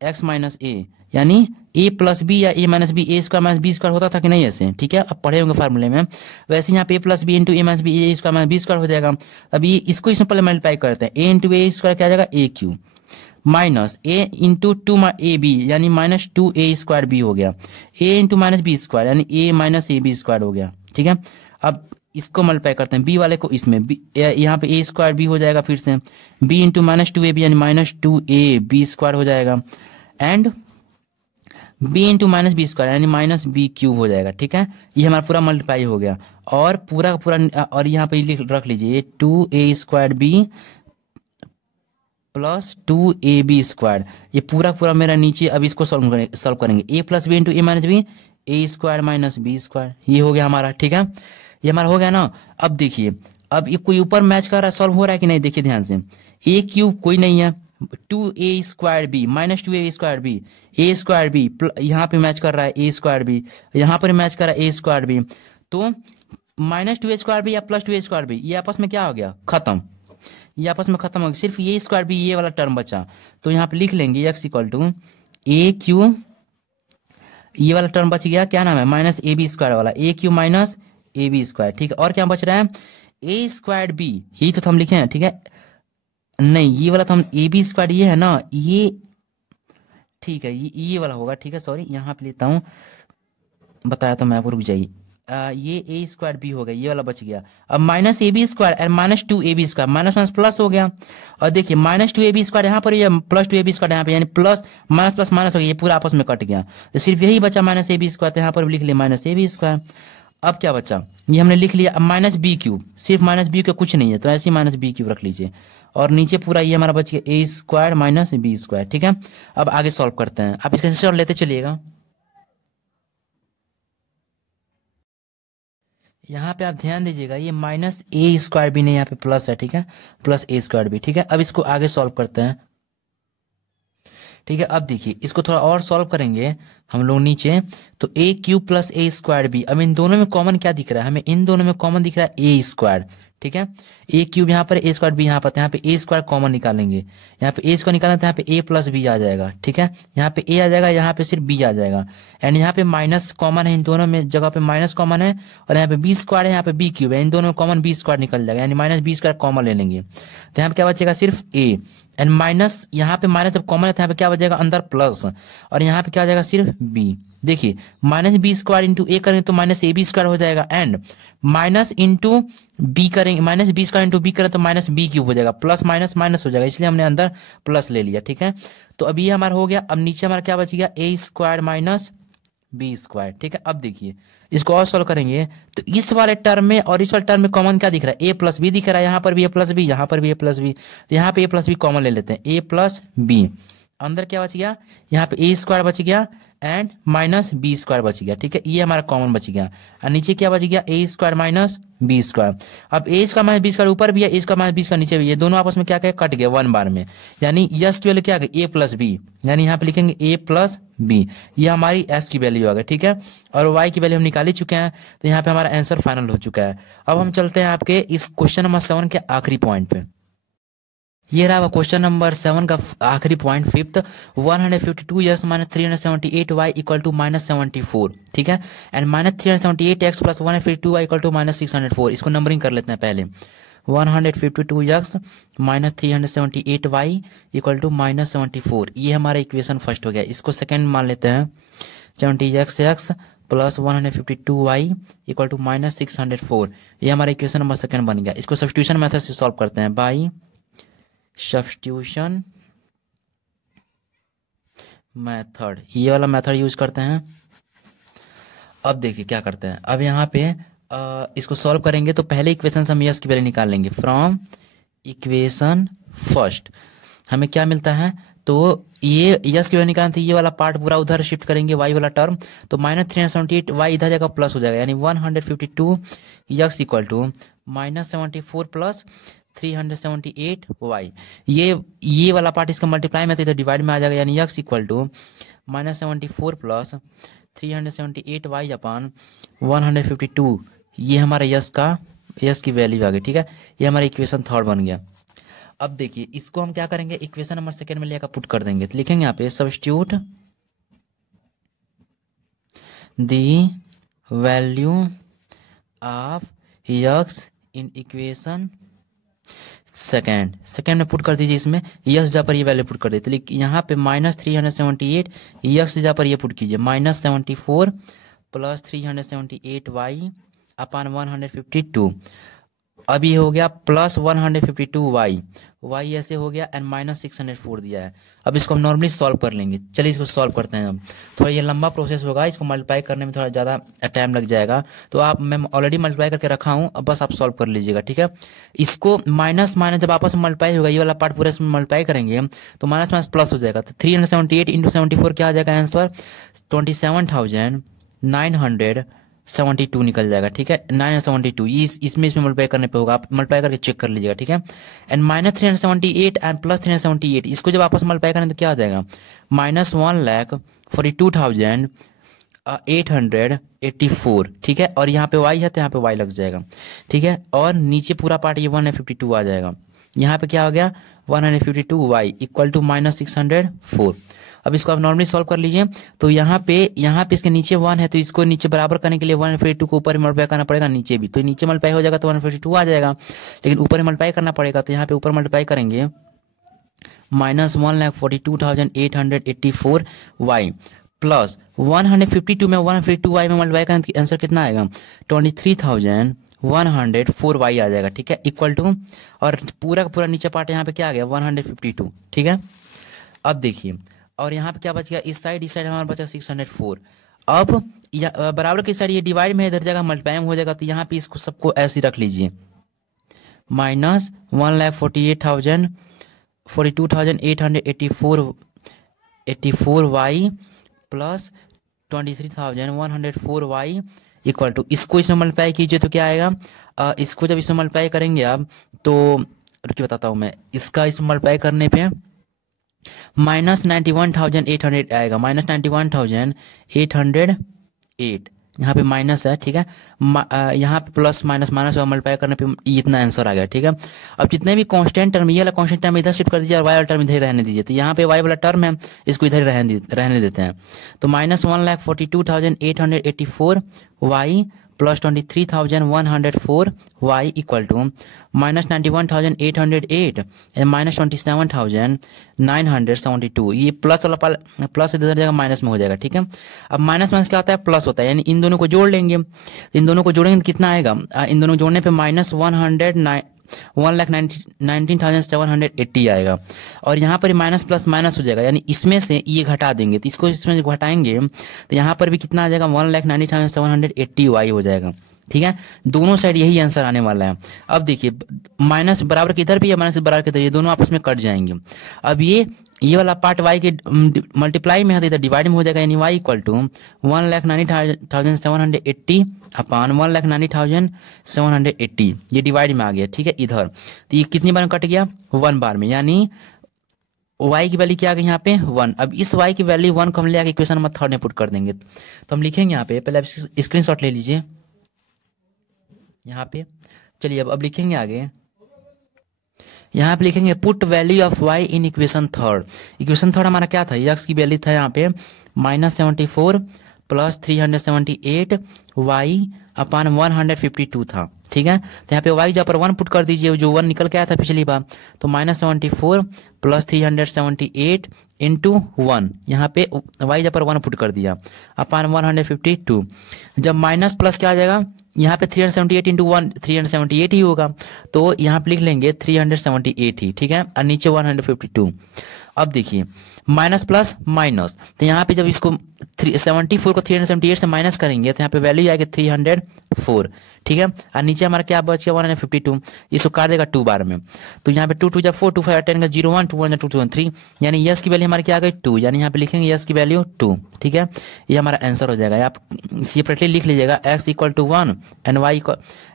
x minus a, यानी a प्लस बी या a minus b, a² minus b² होता था कि नहीं ऐसे, ठीक है, आप पढ़े होंगे फार्मूले में। वैसे यहाँ पे a plus B into A minus b, a² minus b² हो जाएगा। अब ये इसको इसमें पहले मल्टीप्लाई करते हैं, a इंटू a² क्या आ जाएगा a³ minus a into 2ab, यानी माइनस 2a² हो गया, a इंटू माइनस b² यानी a माइनस ab² हो गया, ठीक है। अब इसको मल्टीप्लाई करते हैं, b वाले को इसमें, यहाँ पे a² हो जाएगा, फिर से b इंटू माइनस 2ab यानी माइनस 2ab² हो जाएगा, and b into minus b² यानी माइनस b³ हो जाएगा, ठीक है। ये हमारा पूरा मल्टीप्लाई हो गया, और पूरा का पूरा, और यहाँ पे रख लीजिए 2a² प्लस 2ab², ये पूरा पूरा मेरा नीचे। अब इसको सॉल्व करेंगे, a plus B into A minus b, a² minus b², ये हो गया हमारा, ठीक है, ये हमारा हो गया ना। अब देखिए, अब ये कोई ऊपर मैच कर रहा है, सॉल्व हो रहा है कि नहीं, देखिए ध्यान से, a³ कोई नहीं है, 2a² माइनस 2ab, a²b यहाँ पे मैच कर रहा है, a²b यहाँ पर मैच कर रहा है, a²b, तो माइनस 2a² या प्लस 2a², ये आपस में क्या हो गया, खत्म, ये आपस में खत्म हो गया, सिर्फ ये स्क्वायर भी, ये वाला टर्म बचा। तो यहाँ पे लिख लेंगे x इक्वल टू a³, ये वाला टर्म बच गया, क्या नाम है, माइनस ab² वाला, a³ माइनस ab², ठीक है। और क्या बच रहा है, a²b, यही तो हम लिखे हैं, ठीक है, नहीं ये वाला तो हम ab², ये है ना, ये ठीक है, ये वाला होगा, ठीक है, सॉरी यहाँ पे लेता हूँ, बताया तो मैं आपको, रुक जाइए, ये a²b हो गया, ये वाला बच गया। अब माइनस ab² और minus 2ab², minus minus plus हो गया, और देखिए माइनस 2ab² यहाँ पर, ये प्लस 2ab² यहाँ पे, यानी प्लस माइनस प्लस माइनस हो गया, ये पूरा आपस में कट गया, तो सिर्फ यही बचा माइनस ab², तो यहाँ पर लिख लिया माइनस ab²। अब क्या बचा, ये हमने लिख लिया, अब माइनस b³, सिर्फ माइनस b³ कुछ नहीं है, तो ऐसे ही माइनस b³ रख लीजिए, और नीचे पूरा ये हमारा बच गया a² माइनस b², ठीक है। अब आगे सॉल्व करते हैं, आप इसका सॉल्व लेते चलिएगा। यहाँ पे आप ध्यान दीजिएगा, ये माइनस a²b नहीं, यहाँ पे प्लस है, ठीक है, प्लस a²b, ठीक है। अब इसको आगे सॉल्व करते हैं, ठीक है। अब देखिए, इसको थोड़ा और सॉल्व करेंगे हम लोग नीचे, तो a³ प्लस a²b, अब इन दोनों में कॉमन क्या दिख रहा है, हमें इन दोनों में कॉमन दिख रहा है a², ठीक है, a³ यहाँ पर, a²b यहाँ पर, यहाँ पे a² कॉमन निकालेंगे, यहाँ पे a² निकालें तो यहाँ पे a प्लस b आ जाएगा, ठीक है, यहाँ पे a आ जाएगा, यहाँ पे सिर्फ b आ जाएगा, एंड यहाँ पे माइनस कॉमन है, इन दोनों में जगह पे माइनस कॉमन है, और यहाँ पे b² है, यहाँ पे b³ है, इन दोनों में कॉमन b² निकल जाएगा, यानी माइनस b² कॉमन ले लेंगे, तो यहाँ पे क्या बचेगा, सिर्फ a, एंड माइनस, यहाँ पे माइनस जब कॉमन है तो यहाँ पे क्या बचेगा, अंदर प्लस, और यहाँ पे क्या हो जाएगा, सिर्फ b। देखिए माइनस b² इंटू a करेंगे तो माइनस ab² हो जाएगा, एंड माइनस इंटू b करेंगे, माइनस b² इंटू b करें तो माइनस b³ हो जाएगा, प्लस माइनस माइनस हो जाएगा, इसलिए हमने अंदर प्लस ले लिया, ठीक है। तो अब ये हमारा हो गया, अब नीचे हमारा क्या बच गया, a² माइनस b², ठीक है। अब देखिए इसको और सॉल्व करेंगे, तो इस वाले टर्म में और इस वाले टर्म में कॉमन क्या दिख रहा है, a प्लस बी दिख रहा है, यहाँ पर भी a प्लस बी, यहाँ पर भी a प्लस बी, तो यहाँ पे a प्लस बी कॉमन ले लेते हैं, a प्लस बी, अंदर क्या बच गया, यहाँ पे a² बच गया, एंड माइनस b² बच गया, ठीक है, ये हमारा कॉमन बच गया, और नीचे क्या बच गया, a² माइनस b²। अब a² माइनस b² ऊपर भी है, a² माइनस b² नीचे भी, ये दोनों आपस में क्या क्या कट गया वन बार में, यानी यस की वैल्यू क्या आ गई, a प्लस बी, यानी यहाँ पे लिखेंगे a प्लस बी, ये हमारी s की वैल्यू आ गई, ठीक है, और y की वैल्यू हम निकाल ही चुके हैं, तो यहाँ पे हमारा आंसर फाइनल हो चुका है। अब हम चलते हैं आपके इस क्वेश्चन नंबर 7 के आखिरी पॉइंट पे। ये रहा क्वेश्चन नंबर 7 का आखिरी point, fifth, 152x minus 378y equal to minus 74, ठीक है, and minus 378x plus 152y equal to minus 604। इसको नंबरिंग कर लेते हैं पहले, 152x minus 378y equal to minus 74, ये हमारा इक्वेशन फर्स्ट हो गया। इसको सेकेंड मान लेते हैं, 70x plus 152y equal to minus 604, ये हमारा इक्वेशन नंबर सेकेंड बन गया। इसको सब्स्टिट्यूशन मेथड से सॉल्व करते हैं, बाई सब्स्टिट्यूशन मेथड, ये वाला मेथड यूज करते हैं। अब देखिए क्या करते हैं, अब यहाँ पे इसको सॉल्व करेंगे तो पहले इक्वेशन से हम यस की वैल्यू निकाल लेंगे। फ्रॉम इक्वेशन फर्स्ट हमें क्या मिलता है, तो ये यस की वैल्यू निकालना थी, ये वाला पार्ट पूरा उधर शिफ्ट करेंगे वाई वाला टर्म, तो -378 वाई इधर जाएगा प्लस हो जाएगा, यानी 152 x equal to -74 plus 378 y. ये वाला पार्ट इसका मल्टीप्लाई में तो इधर डिवाइड में आ जाएगा, यानी X equal to -74 plus 378 Y upon 152। ये हमारा यस की वैल्यू आ गई। ठीक है, ये हमारा इक्वेशन थर्ड बन गया। अब देखिए इसको हम क्या करेंगे, इक्वेशन नंबर सेकेंड में लेकर पुट कर देंगे, तो लिखेंगे यहाँ पे substitute the value of x in equation second में पुट कर दीजिए। इसमें यस जहाँ पर ये वैल्यू पुट कर देते, लेकिन यहाँ पे -378 यक्स जहाँ पर ये पुट कीजिए, -74 प्लस 378 वाई अपान 152। अब ये हो गया प्लस 152 वाई ऐसे हो गया एंड -604 दिया है। अब इसको हम नॉर्मली सॉल्व कर लेंगे। चलिए इसको सॉल्व करते हैं। अब थोड़ा ये लंबा प्रोसेस होगा, इसको मल्टीप्लाई करने में थोड़ा ज़्यादा टाइम लग जाएगा, तो मैं ऑलरेडी मल्टीप्लाई करके रखा हूँ, अब बस आप सॉल्व कर लीजिएगा। ठीक है, इसको माइनस जब आपस में मल्टीप्लाई होगा, ये वाला पार्ट पूरा इसमें मल्टीप्लाई करेंगे तो माइनस प्लस हो जाएगा, तो 378 इंटू 74 क्या आ जाएगा आंसर, 27,972 निकल जाएगा। ठीक है, 972 इसमें मल्टीप्लाई करने पे होगा, आप मल्टीप्लाई करके चेक कर लीजिएगा। ठीक है, एंड -378 एंड प्लस 378 इसको जब आपस में मल्टीप्लाई करें तो क्या आ जाएगा, -1,42,884। ठीक है, और यहाँ पे वाई है तो यहाँ पे वाई लग जाएगा। ठीक है, और नीचे पूरा पार्ट ये 152 आ जाएगा। यहाँ पे क्या हो गया, 152 वाई इक्वल टू -604। अब इसको आप नॉर्मली सॉल्व कर लीजिए, तो यहाँ पे इसके नीचे 1 है, तो इसको नीचे बराबर करने के लिए 152 को ऊपर मल्टीप्लाई करना पड़ेगा, नीचे भी, तो नीचे मल्टीप्लाई हो जाएगा तो 152 आ जाएगा, लेकिन ऊपर मल्टीप्लाई करना पड़ेगा, तो यहाँ पे ऊपर मल्टीप्लाई करेंगे -1,42,884 वाई प्लस 152 में 152 वाई में मल्टीप्लाई करें तो आंसर कितना आएगा, 23,104 वाई आ जाएगा। ठीक है, इक्वल टू, और पूरा का पूरा नीचे पार्ट यहाँ पे क्या आ गया, 152। ठीक है, अब देखिए, और यहाँ पे क्या बच गया, इस साइड हमारा बचा 604। अब बराबर की साइड ये डिवाइड में इधर जगह मल्टीप्लाई हो जाएगा, तो यहाँ पे इसको सबको ऐसे रख लीजिए, -1,42,884 y plus 23,104 y equal to, इसको इसमें मल्टीप्लाई कीजिए तो क्या आएगा, इसको जब इसमें मल्टीप्लाई करेंगे आप तो रुकिए बताता हूँ मैं, इसका इसमें मल्टीप्लाई करने पे -91,800 आएगा, -91,808 यहाँ पे माइनस है। ठीक है, यहाँ पे प्लस माइनस मल्टीप्लाई करने पे इतना आंसर आ गया। ठीक है, अब जितने भी कांस्टेंट टर्म, ये वाला कांस्टेंट टर्म इधर शिफ्ट कर दीजिए और वाई वाला टर्म इधर रहने दीजिए, तो यहाँ पे वाई वाला टर्म है इसको इधर रहने देते हैं, तो -1,42,884 y plus 23,104 y equal to -91,808 and -27,972। ये प्लस वाला प्लस इधर जाएगा माइनस में हो जाएगा। ठीक है, अब माइनस क्या होता है, प्लस होता है, यानी इन दोनों को जोड़ लेंगे, इन दोनों को जोड़ेंगे तो कितना आएगा, इन दोनों जोड़ने पे -1,19,780 आएगा, और यहाँ पर माइनस प्लस माइनस हो जाएगा, यानी इसमें से ये घटा देंगे, तो इसको इसमें घटाएंगे तो यहाँ पर भी कितना आ जाएगा, 1,90,780 वाई हो जाएगा। ठीक है, दोनों साइड यही आंसर आने वाला है। अब देखिए माइनस बराबर किधर भी है, माइनस बराबर किधर, ये दोनों आपस में कट जाएंगे। अब ये वाला पार्ट वाई के मल्टीप्लाई में है तो इधर डिवाइड में हो जाएगा, यानी वाई इक्वल टू 1,90,780 अपान 1,90,780, ये डिवाइड में आ गया। ठीक है, इधर तो ये कितनी बार कट गया, 1 बार में, यानी y की वैल्यू क्या आ गई यहाँ पे 1। अब इस y की वैल्यू 1 को हम ले आके इक्वेशन नंबर थर्ड में पुट कर देंगे, तो हम लिखेंगे यहाँ पे, पहले आप स्क्रीनशॉट ले लीजिए यहाँ पे। चलिए अब लिखेंगे आगे, यहाँ पे लिखेंगे put value of y in equation third. Equation third हमारा क्या था, x की वैल्यू था यहाँ पे -74 प्लस 378 y अपान 152 था। ठीक है, तो यहाँ पे y जहाँ पर 1 पुट कर दीजिए, जो 1 निकल के आया था पिछली बार, तो -74 प्लस 378 इंटू 1, यहाँ पे y जहाँ पर 1 पुट कर दिया अपान 152। जब माइनस प्लस क्या आ जाएगा, यहाँ पे 378 इंटू 1 378 ही होगा, तो यहाँ पे लिख लेंगे 378 ही, ठीक है, और नीचे 152। अब देखिए माइनस प्लस माइनस, तो यहाँ पे जब इसको 374 को 378 से माइनस करेंगे तो यहाँ पे वैल्यू आएगी 304, ठीक है, और नीचे हमारा क्या बच गया 152, इसको काट देगा 2 बार में, तो यहाँ पे 2 2 4 2 5 10 का 0 1 2 1 2 2 3, यानी यस की वैल्यू हमारी क्या आ गई 2, यानी यहाँ पे लिखेंगे यस की वैल्यू 2, ठीक है, ये हमारा आंसर हो जाएगा। आप सेपरेटली लिख लीजिएगा x equal to 1 and y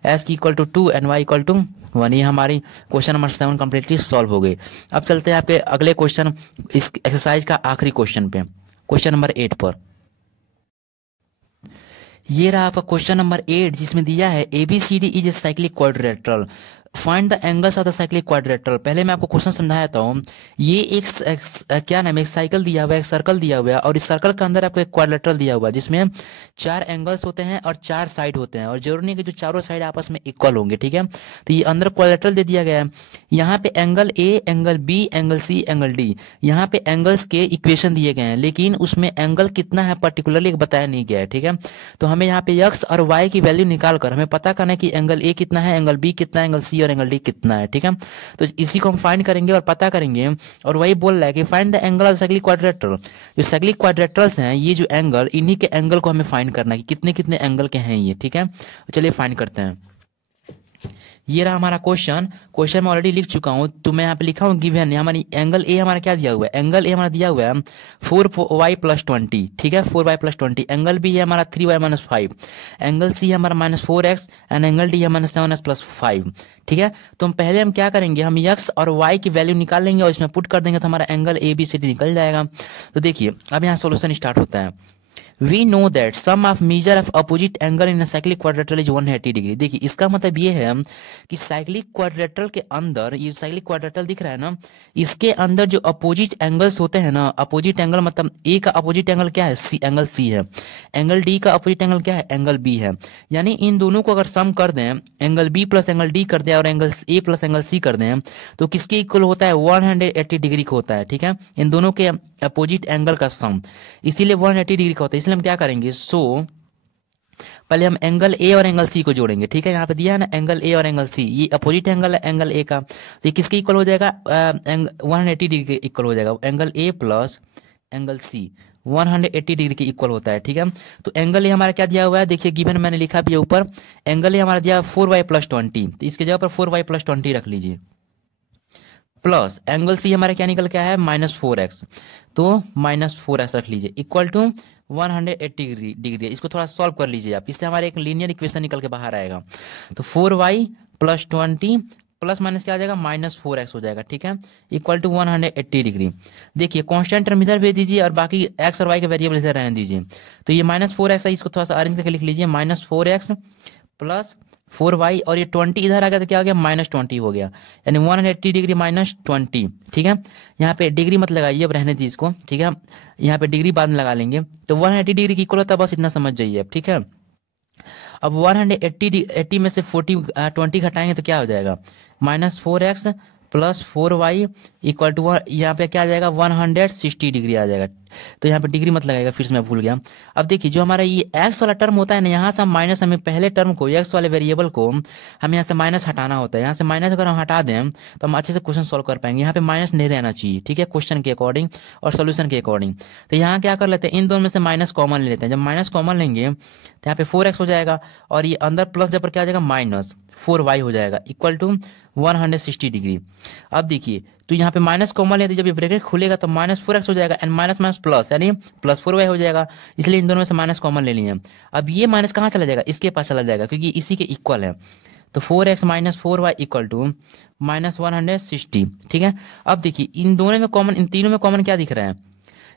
एस की equal to 2 and y equal to 1। ये हमारी क्वेश्चन नंबर 7 कंप्लीटली सॉल्व हो गई। अब चलते हैं आपके अगले क्वेश्चन, इस एक्सरसाइज का आखिरी क्वेश्चन पे, क्वेश्चन नंबर 8 पर। ये रहा आपका क्वेश्चन नंबर 8, जिसमें दिया है ABCD is a cyclic quadrilateral, find the angles of the cyclic quadrilateral. पहले मैं आपको क्वेश्चन समझाया था, ये एक क्या नाम है, एक साइकिल दिया हुआ है, एक सर्कल दिया हुआ है, और इस सर्कल के अंदर आपको एक क्वाड्रिलेटरल दिया हुआ है जिसमें 4 एंगल्स होते हैं और 4 साइड होते हैं, और जरूरी नहीं कि जो चारों साइड आपस में इक्वल होंगे, ठीक है। तो ये अंदर क्वाड्रिलेटरल दे दिया गया है, यहाँ पे angle A, angle B, angle C, angle D, यहाँ पे एंगल्स के इक्वेशन दिए गए हैं, लेकिन उसमें एंगल कितना है पर्टिकुलरली बताया नहीं गया है, ठीक है। तो हमें यहाँ पे एक्स और वाई की वैल्यू निकाल कर हमें पता करना है कि एंगल ए कितना है, एंगल बी कितना है, एंगल सी और एंगल डी कितना है, ठीक है। तो इसी को हम फाइंड करेंगे और पता करेंगे, और वही बोल रहा है कि find the angle of cyclic quadrilateral. जो साइक्लिक क्वाड्रिलेटरल्स हैं, ये जो एंगल, इन्हीं के एंगल को हमें फाइंड करना है कि कितने कितने एंगल के हैं ये, ठीक है। तो चलिए फाइंड करते हैं। ये रहा हमारा क्वेश्चन मैं ऑलरेडी लिख चुका हूं, तो मैं यहाँ पे लिखा हूँ गिवन, हमारी एंगल ए हमारा क्या दिया हुआ है, एंगल ए हमारा दिया हुआ है 4y + 20, ठीक है, 4y + 20। एंगल बी है हमारा 3y - 5, एंगल सी है हमारा -4x, एंड एंगल डी है -7x + 5, ठीक है। तो हम पहले हम क्या करेंगे, हम x और y की वैल्यू निकाल लेंगे और इसमें पुट कर देंगे तो हमारा एंगल ABCD निकल जाएगा। तो देखिए अब यहाँ सोल्यूशन स्टार्ट होता है। We know that sum of measure of opposite angle in a cyclic quadrilateral is 180 degree. देखिए इसका मतलब ये है कि साइक्लिक क्वाड्रिलेटरल के अंदर, ये साइक्लिक क्वाड्रिलेटरल दिख रहा है ना, इसके अंदर जो अपोजिट एंगल्स होते हैं ना, अपोजिट एंगल मतलब ए का अपोजिट एंगल क्या है, सी, एंगल सी है, एंगल डी का अपोजिट एंगल क्या है, एंगल बी है। यानी इन दोनों को अगर सम कर दें, angle B plus angle D कर दें और angle A plus angle C कर दें, तो किसके इक्वल होता है, 180 डिग्री का होता है, ठीक है, इन दोनों के अपोजिट एंगल का सम, इसीलिए 180 डिग्री का होता है। इसलिए हम क्या करेंगे, पहले हम एंगल ए और एंगल सी को जोड़ेंगे, ठीक है। यहाँ पे दिया है ना एंगल ए और एंगल सी, ये अपोजिट एंगल है एंगल ए का, तो ये किसके इक्वल हो जाएगा, 180 डिग्री के इक्वल हो जाएगा। Angle A plus angle C 180 degree के इक्वल होता है, ठीक है। तो एंगल ए हमारा क्या दिया हुआ है, देखिए गिवन मैंने लिखा भी है ऊपर, एंगल ए हमारा दिया 4y + 20, तो इसके जगह पर 4y + 20 रख लीजिए, प्लस एंगल सी हमारा क्या निकल क्या है, -4x, तो -4x रख लीजिए, इक्वल टू 180 डिग्री। इसको थोड़ा सॉल्व कर लीजिए आप, इससे हमारे एक लीनियर इक्वेशन निकल के बाहर आएगा। तो 4y + 20 प्लस माइनस क्या आ जाएगा, -4x हो जाएगा, ठीक है, इक्वल टू 180 डिग्री। देखिए कांस्टेंट टर्म इधर भेज दीजिए और बाकी x और y के वेरिएबल इधर रहने दीजिए। तो ये -4x है, इसको थोड़ा सा अरेंज करके लिख लीजिए, -4x + 4y, और ये 20 इधर आ गया तो क्या हो गया, -20 हो गया, यानी 180 डिग्री -20, ठीक है। यहाँ पे डिग्री मत लगाइए, अब रहने दीजिए इसको, ठीक है, यहाँ पे डिग्री बाद में लगा लेंगे। तो 180 डिग्री की इक्वल होता है, बस इतना समझ जाइए अब, ठीक है। अब 180 में से 20 घटाएंगे तो क्या हो जाएगा, -4x + 4y इक्वल टू, यहाँ पे क्या आ जाएगा, 160 डिग्री आ जाएगा। तो यहाँ पे डिग्री मत लगाएगा, फिर से मैं भूल गया। अब देखिए जो हमारा ये x वाला टर्म होता है ना, यहाँ से हम माइनस, हमें पहले टर्म को, x वाले वेरिएबल को हमें यहाँ से माइनस हटाना होता है। यहाँ से माइनस अगर हम हटा दें तो हम अच्छे से क्वेश्चन सॉल्व कर पाएंगे। यहाँ पे माइनस नहीं रहना चाहिए, ठीक है, क्वेश्चन के अकॉर्डिंग और सोल्यूशन के अकॉर्डिंग। तो यहाँ क्या कर लेते हैं, इन दोनों में से माइनस कॉमन ले लेते हैं। जब माइनस कॉमन लेंगे तो यहाँ पे 4x हो जाएगा, और ये अंदर प्लस जब पर क्या आ जाएगा, -4y हो जाएगा, इक्वल टू 160 डिग्री। अब देखिए तो यहाँ पे माइनस कॉमन लेते, जब ये ब्रैकेट खुलेगा तो -4x हो जाएगा, एंड माइनस माइनस प्लस, यानी +4y हो जाएगा, इसलिए इन दोनों में से माइनस कॉमन ले लिए। अब ये माइनस कहाँ चला जाएगा, इसके पास चला जाएगा, क्योंकि इसी के इक्वल है। तो 4x - 4y इक्वल टू -160, ठीक है। अब देखिए इन दोनों में कॉमन, इन तीनों में कॉमन क्या दिख रहा है,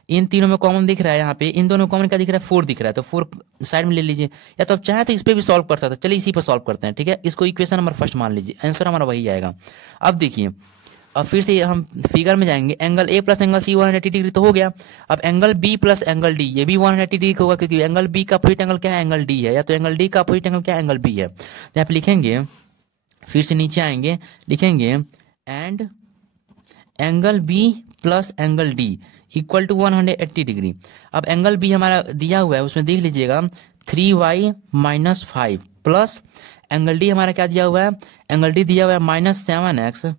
इन तीनों में कॉमन दिख रहा है, यहाँ पे इन दोनों में कॉमन क्या दिख रहा है, 4 दिख रहा है, तो 4 साइड में ले लीजिए, या तो आप चाहे तो इस पे भी सॉल्व कर सकते हैं। चलिए इसी पर सॉल्व करते हैं, ठीक है। इसको इक्वेशन नंबर फर्स्ट मान लीजिए, आंसर हमारा वही आएगा। अब देखिए, अब फिर से हम फिगर में जाएंगे, angle A plus angle C 180 degree तो हो गया। अब angle B plus angle D, ये भी 180 डिग्री का होगा, क्योंकि एंगल बी का अपोजिट एंगल क्या है, एंगल डी है, या तो एंगल डी का अपोजिट एंगल क्या है, एंगल बी है। तो यहाँ पे लिखेंगे, फिर से नीचे आएंगे, लिखेंगे and angle B plus angle D equal to 180 degree. अब एंगल बी हमारा दिया हुआ है, उसमें देख लीजिएगा 3y - 5, प्लस एंगल डी हमारा क्या दिया हुआ है, एंगल डी दिया हुआ है -7x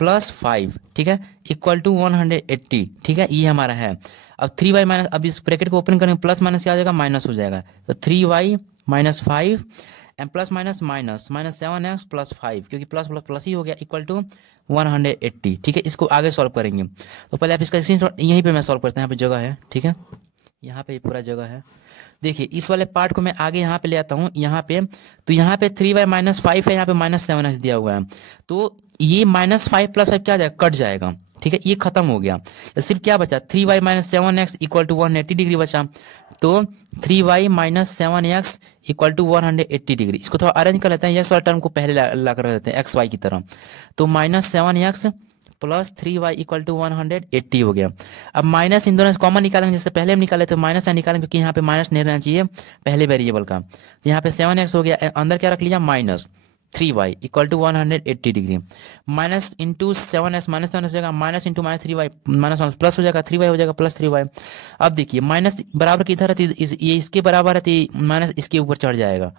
प्लस 5, ठीक है, इक्वल टू 180, ठीक है, ये हमारा है। अब 3y माइनस, अब इस ब्रैकेट को ओपन करेंगे, प्लस माइनस क्या आ जाएगा, माइनस हो जाएगा, तो 3y minus 5 and plus minus minus minus 7x plus 5, क्योंकि प्लस प्लस प्लस ही हो गया, इक्वल टू 180, ठीक है। इसको आगे सॉल्व करेंगे, तो पहले आप इसका स्क्रीनशॉट, यहीं पे मैं सॉल्व करता हूँ, यहाँ पे जगह है, ठीक है, यहाँ पे पूरा जगह है। देखिए इस वाले पार्ट को मैं आगे यहाँ पे ले आता हूँ, यहाँ पे, तो यहाँ पे 3y माइनस 5 है, यहाँ पे -7x दिया हुआ है, तो ये -5 + 5 क्या जाएगा, कट जाएगा, ठीक है, ये खत्म हो गया। तो सिर्फ क्या बचा, 3y minus 7x equal to 180 degree बचा, तो 3y minus 7x equal to 180 degree. इसको थोड़ा अरेंज कर लेते हैं, यस वाला टर्म को पहले ला कर देते हैं xy की तरह, तो -7x plus 3y equal to 180 हो गया। अब माइनस इन दोनों से कॉमन निकालेंगे, जैसे पहले हम निकाले तो माइनस यहाँ निकालेंगे, क्योंकि यहाँ पे माइनस नहीं रहना चाहिए पहले वेरिएबल का। तो यहाँ पे 7x हो गया, अंदर क्या रख लिया, minus 3y equal to 180 degree, minus into 7x, minus 7x हो जाएगा, minus into minus 3y, minus plus हो जाएगा, 3y हो जाएगा प्लस 3y। अब देखिए माइनस बराबर किधर है, ये इसके बराबर है, माइनस इसके ऊपर चढ़ जाएगा,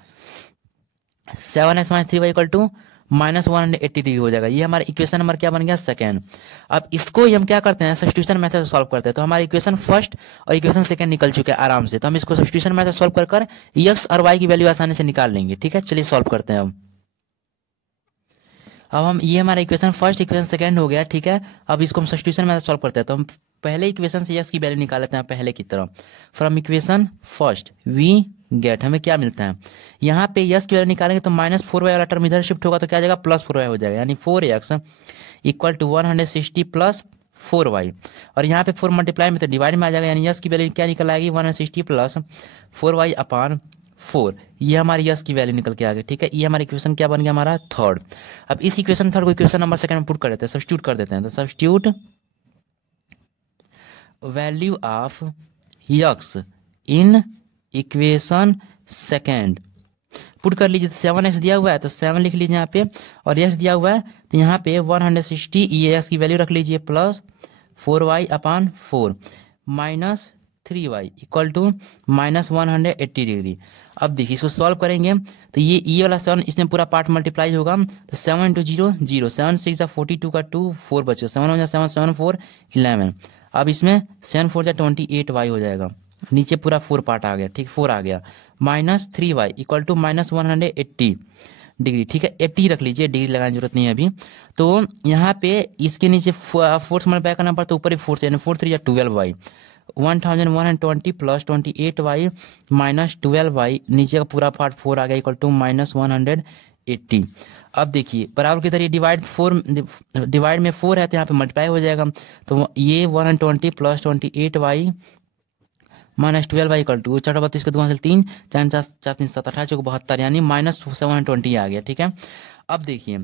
7x minus 3y equal to -180 degree हो जाएगा। ये हमारा इक्वेशन नंबर क्या बन गया, सेकेंड। अब इसको हम क्या करते हैं, सब्स्टिट्यूशन मेथड से सॉल्व करते हैं, तो हमारा इक्वेशन फर्स्ट और इक्वेशन सेकंड निकल चुके हैं आराम से, तो हम इसको सब्स्टिट्यूशन मेथड सॉल्व कर कर x और y की वैल्यू आसानी से निकाल लेंगे, ठीक है। चलिए सॉल्व करते हैं। अब हम, ये हमारा इक्वेशन फर्स्ट, इक्वेशन सेकंड हो गया, ठीक है। अब इसको हम सब्स्टिट्यूशन मेथड सॉल्व करते हैं, तो हम पहले इक्वेशन से x की वैल्यू निकाल लेते हैं पहले की तरह। From equation first we get, हमें क्या मिलता है, यहाँ पे यस की वैल्यू निकालेंगे तो -4y वाला टर्म इधर शिफ्ट होगा, तो क्या आ जाएगा, +4y हो जाएगा, यानी 4x equal to 160 plus 4y, और यहाँ पे 4 मल्टीप्लाई में तो डिवाइड में आ जाएगा, यानी यस की वैल्यू क्या निकल आएगी, 160 प्लस 4y अपॉन 4, ये हमारी यस की वैल्यू निकल के आ गई, ठीक है। ये हमारा इक्वेशन क्या बन गया, हमारा थर्ड। अब इस इक्वेशन थर्ड को इक्वेशन नंबर सेकंड में पुट कर देते हैं, सब्स्टिट्यूट कर देते हैं, तो substitute value of x in equation second, put कर लीजिए। 7x दिया हुआ है तो 7 लिख लीजिए यहाँ पे, और x दिया हुआ है तो यहाँ पे 160, ये x की वैल्यू रख लीजिए, plus 4y upon 4 minus 3y equal to -180 degree. अब देखिए इसको सॉल्व करेंगे तो ये वाला 7 इसमें पूरा पार्ट मल्टीप्लाई होगा, तो 7 इंटू 0 0, 7 6 42 का 2 4 बचे, 7 हो जाए 7 7 4 11। अब इसमें 7 4 जा 28y हो जाएगा, नीचे पूरा 4 पार्ट आ गया, ठीक, 4 आ गया, -3y इक्वल टू -180 डिग्री, ठीक है, 80 रख लीजिए, डिग्री लगाने की जरूरत नहीं है अभी। तो यहाँ पे इसके नीचे 4 से मल्टीप्लाई करना पड़ता है, ऊपर ही 4 से, यानी 4 3 12y, 1120 plus 28y minus 12y, नीचे का पूरा पार्ट 4 आ गया, इक्वल टू -180। अब देखिए बराबर किधर, ये डिवाइड में 4 है तो यहाँ पे मल्टीप्लाई हो जाएगा, तो ये 120 plus 28y minus 12y equal to 4 32 के 2 से 3 4 4 3 7 28 को 72, यानी -720 आ गया, ठीक है। अब देखिए,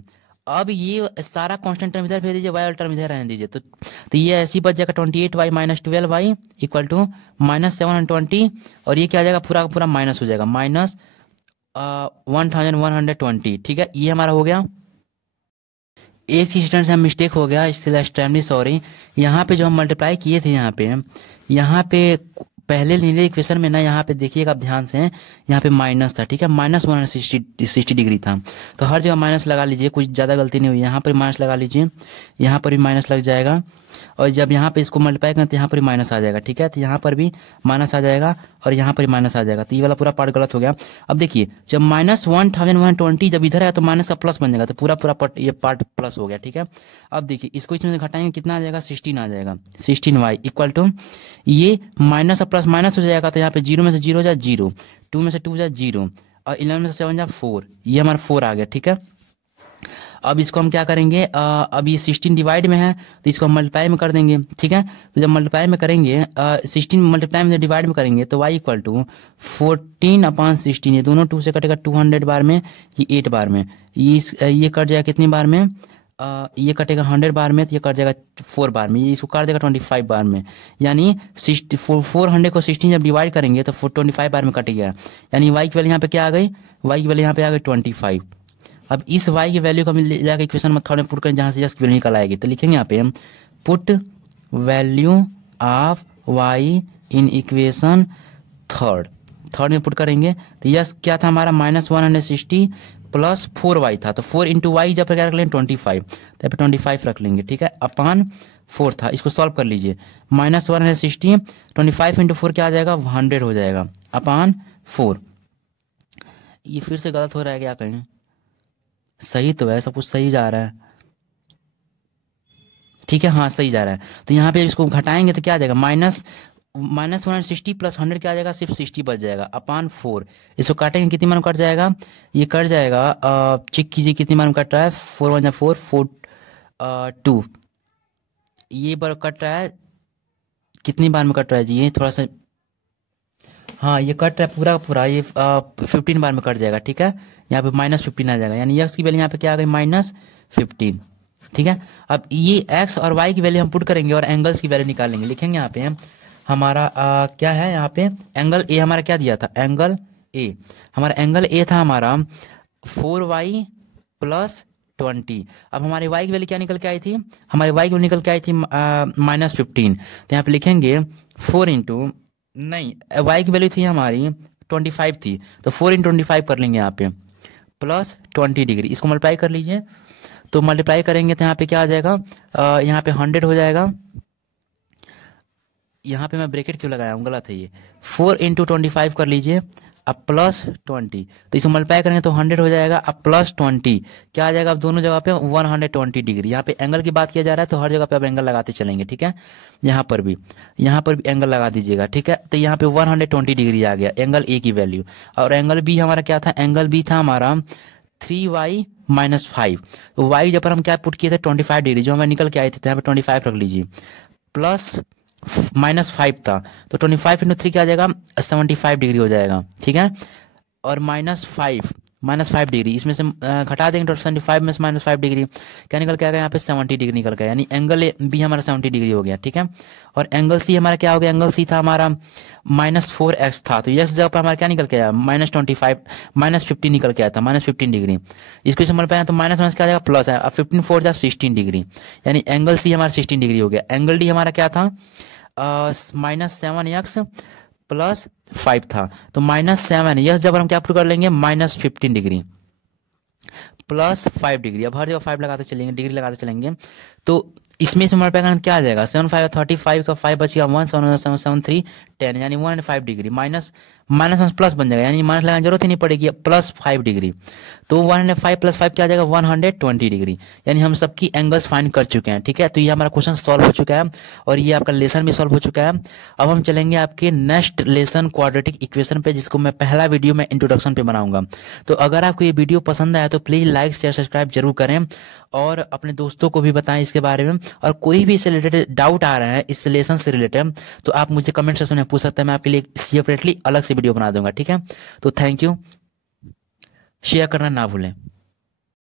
अब ये सारा कांस्टेंट टर्म इधर भेज दीजिए, y वाला टर्म इधर रहने दीजिए, तो ये ऐसी बच जाएगा 28y minus 12y equal to -720, और ये क्या आ जाएगा, पूरा का पूरा माइनस हो जाएगा, -1120, ठीक है। ये हमारा हो गया। एक चीज से हम मिस्टेक हो गया, इसलिए एक्सट्रीमली सॉरी। यहाँ पे जो हम मल्टीप्लाई किए थे, यहाँ पे पहले नीले इक्वेशन में ना, यहाँ पे देखिएगा आप ध्यान से, यहाँ पे माइनस था, ठीक है, -160 डिग्री था, तो हर जगह माइनस लगा लीजिए, कुछ ज़्यादा गलती नहीं हुई, यहाँ पर माइनस लगा लीजिए, यहाँ पर भी माइनस लग जाएगा, और जब यहाँ पे इसको मल्टीप्लाई करें तो यहाँ पर भी माइनस आ जाएगा, ठीक है, तो यहाँ पर भी माइनस आ जाएगा और यहाँ पर भी माइनस आ जाएगा, तो ये वाला पूरा पार्ट गलत हो गया। अब देखिए जब -1120 जब इधर है तो माइनस का प्लस बन जाएगा, तो पूरा पार्ट, ये पार्ट प्लस हो गया, ठीक है। अब देखिए इसको इसमें से घटाएंगे, कितना आ जाएगा, 16 आ जाएगा, 16y इक्वल टू, ये माइनस और प्लस माइनस हो जाएगा, तो यहाँ पे 0 में से 0 जा 0, 2 में से 2 जा 0, और 11 में से 7 जा 4, ये हमारा 4 आ गया, ठीक है। अब इसको हम क्या करेंगे, अब ये 16 डिवाइड में है तो इसको हम मल्टीप्लाई में कर देंगे, ठीक है। तो जब मल्टीप्लाई में करेंगे, 16 मल्टीप्लाई में डिवाइड में करेंगे, तो y इक्वल टू 14/16, ये दोनों 2 से कटेगा 200 बार में, ये 8 बार में, ये कट जाएगा कितनी बार में, ये कटेगा 100 बार में, तो ये कट जाएगा 4 बार में, ये इसको काट देगा 25 बार में, यानी 400 को 16 जब डिवाइड करेंगे तो 25 बार में कट गया, यानी y की वैल्यू यहाँ पे क्या आ गई, y की वैल्यू यहाँ पे आ गई 25। अब इस y की वैल्यू को हम ले जाकर इक्वेशन में थर्ड में पुट करें, जहाँ से की वैल्यू निकल आएगी, तो लिखेंगे यहाँ पे हम put value of y in equation third, third में पुट करेंगे तो यस क्या था हमारा -160 प्लस 4y था, तो 4 इंटू वाई जब क्या रख लेंगे 25, तो यहाँ पे 25 रख लेंगे, ठीक है, अपान 4 था। इसको सॉल्व कर लीजिए, -160 25 इंटू 4 क्या आ जाएगा 100 हो जाएगा अपान 4। ये फिर से गलत हो रहा है क्या कहीं? सही तो है, सब कुछ सही जा रहा है, ठीक है, हाँ सही जा रहा है। तो यहाँ पे इसको घटाएंगे तो क्या आ जाएगा -160 प्लस 100 क्या आ जाएगा, सिर्फ 60 बच जाएगा अपान 4। इसको काटेंगे कितनी मान कट जाएगा, ये कट जाएगा, चेक कीजिए कितनी मान कट रहा है, 4 1 4 4 2, ये बार कट रहा है, कितनी बार में कट रहा है जी, ये थोड़ा सा, हाँ ये कट रहा है पूरा का पूरा, ये 15 बार में कट जाएगा, ठीक है, यहाँ पे -15 आ जाएगा, यानी यक्स की वैल्यू यहाँ पे क्या आ गई -15, ठीक है। अब ये एक्स और वाई की वैल्यू हम पुट करेंगे और एंगल्स की वैल्यू निकालेंगे, लिखेंगे यहाँ पे हमारा क्या है, यहाँ पे एंगल ए हमारा क्या दिया था, एंगल ए, हमारा एंगल ए था हमारा 4y प्लस 20। अब हमारे y की वैल्यू क्या निकल के आई थी, हमारी y की वैल्यू निकल के आई थी -15, तो यहाँ पे लिखेंगे 4 इंटू, नहीं y की वैल्यू थी हमारी 25 थी, तो 4 इंटू 25 कर लेंगे यहाँ पे प्लस 20 डिग्री, इसको मल्टीप्लाई कर लीजिए, तो मल्टीप्लाई करेंगे तो यहाँ पे क्या आ जाएगा, यहाँ पे 100 हो जाएगा, यहाँ पे मैं ब्रैकेट क्यों लगाया हूँ, गलत है ये, 4 इंटू 25 कर लीजिए अब प्लस 20, तो इसको मल्टीप्लाई करेंगे तो 100 हो जाएगा, अब प्लस 20 क्या आ जाएगा, अब दोनों जगह पे 120 डिग्री, यहाँ पे एंगल की बात किया जा रहा है तो हर जगह पे अब एंगल लगाते चलेंगे, ठीक है, यहाँ पर भी एंगल लगा दीजिएगा, ठीक है, तो यहाँ पे 120 डिग्री आ गया एंगल ए की वैल्यू, और एंगल बी हमारा क्या था, एंगल बी था हमारा 3y - 5, तो y जब पर हम क्या पुट किए थे 25 डिग्री, जो हमें निकल के आए थे, तो यहाँ पे 25 रख लीजिए, प्लस -5 था, तो 25 इंटू 3 क्या आ जाएगा 75 डिग्री हो जाएगा, ठीक है, और -5 डिग्री इसमें से घटा देंगे तो 75 में से -5 डिग्री क्या निकल के आएगा, यहाँ पे 70 डिग्री निकल गया, यानी एंगल बी हमारा 70 डिग्री हो गया, ठीक है, और एंगल सी हमारा क्या हो गया, एंगल सी था हमारा -4x था, तो यस जगह पर हमारा क्या निकल के आया -25 -15 निकल के आया था, -15 डिग्री, इसको समझ पाया तो माइनस क्या आ जाएगा प्लस है, अब 15 4 जा 16 डिग्री, यानी एंगल सी हमारा 16 डिग्री हो गया। एंगल डी हमारा क्या था, -7x प्लस 5 था, तो -7 यस जब हम क्या प्रूव कर लेंगे -15 डिग्री प्लस 5 डिग्री, अब हर जगह 5 लगाते चलेंगे, डिग्री लगाते चलेंगे, तो इसमें से हमारे पास क्या आ जाएगा 7 5 35 का 5 बचेगा 1 7 7 7 3 10, यानी 105 डिग्री, माइनस प्लस बन जाएगा, यानी माइनस लगाने की जरूरत ही नहीं पड़ेगी, प्लस 5 डिग्री, तो 105 प्लस 5 क्या आ जाएगा 120 डिग्री, यानी हम सबकी एंगल्स फाइंड कर चुके हैं, ठीक है। तो ये हमारा क्वेश्चन सॉल्व हो चुका है और ये आपका लेसन भी सॉल्व हो चुका है। अब हम चलेंगे आपके नेक्स्ट लेसन क्वाड्रेटिक इक्वेशन पे, जिसको मैं पहला वीडियो में इंट्रोडक्शन पे बनाऊंगा। तो अगर आपको ये वीडियो पसंद आया तो प्लीज लाइक शेयर सब्सक्राइब जरूर करें और अपने दोस्तों को भी बताएं इसके बारे में, और कोई भी इससे रिलेटेड डाउट आ रहा है इस लेसन से रिलेटेड तो आप मुझे कमेंट सेक्शन में पूछ सकते हैं, मैं आपके लिए सेपरेटली अलग से वीडियो बना दूंगा, ठीक है। तो थैंक यू, शेयर करना ना भूलें।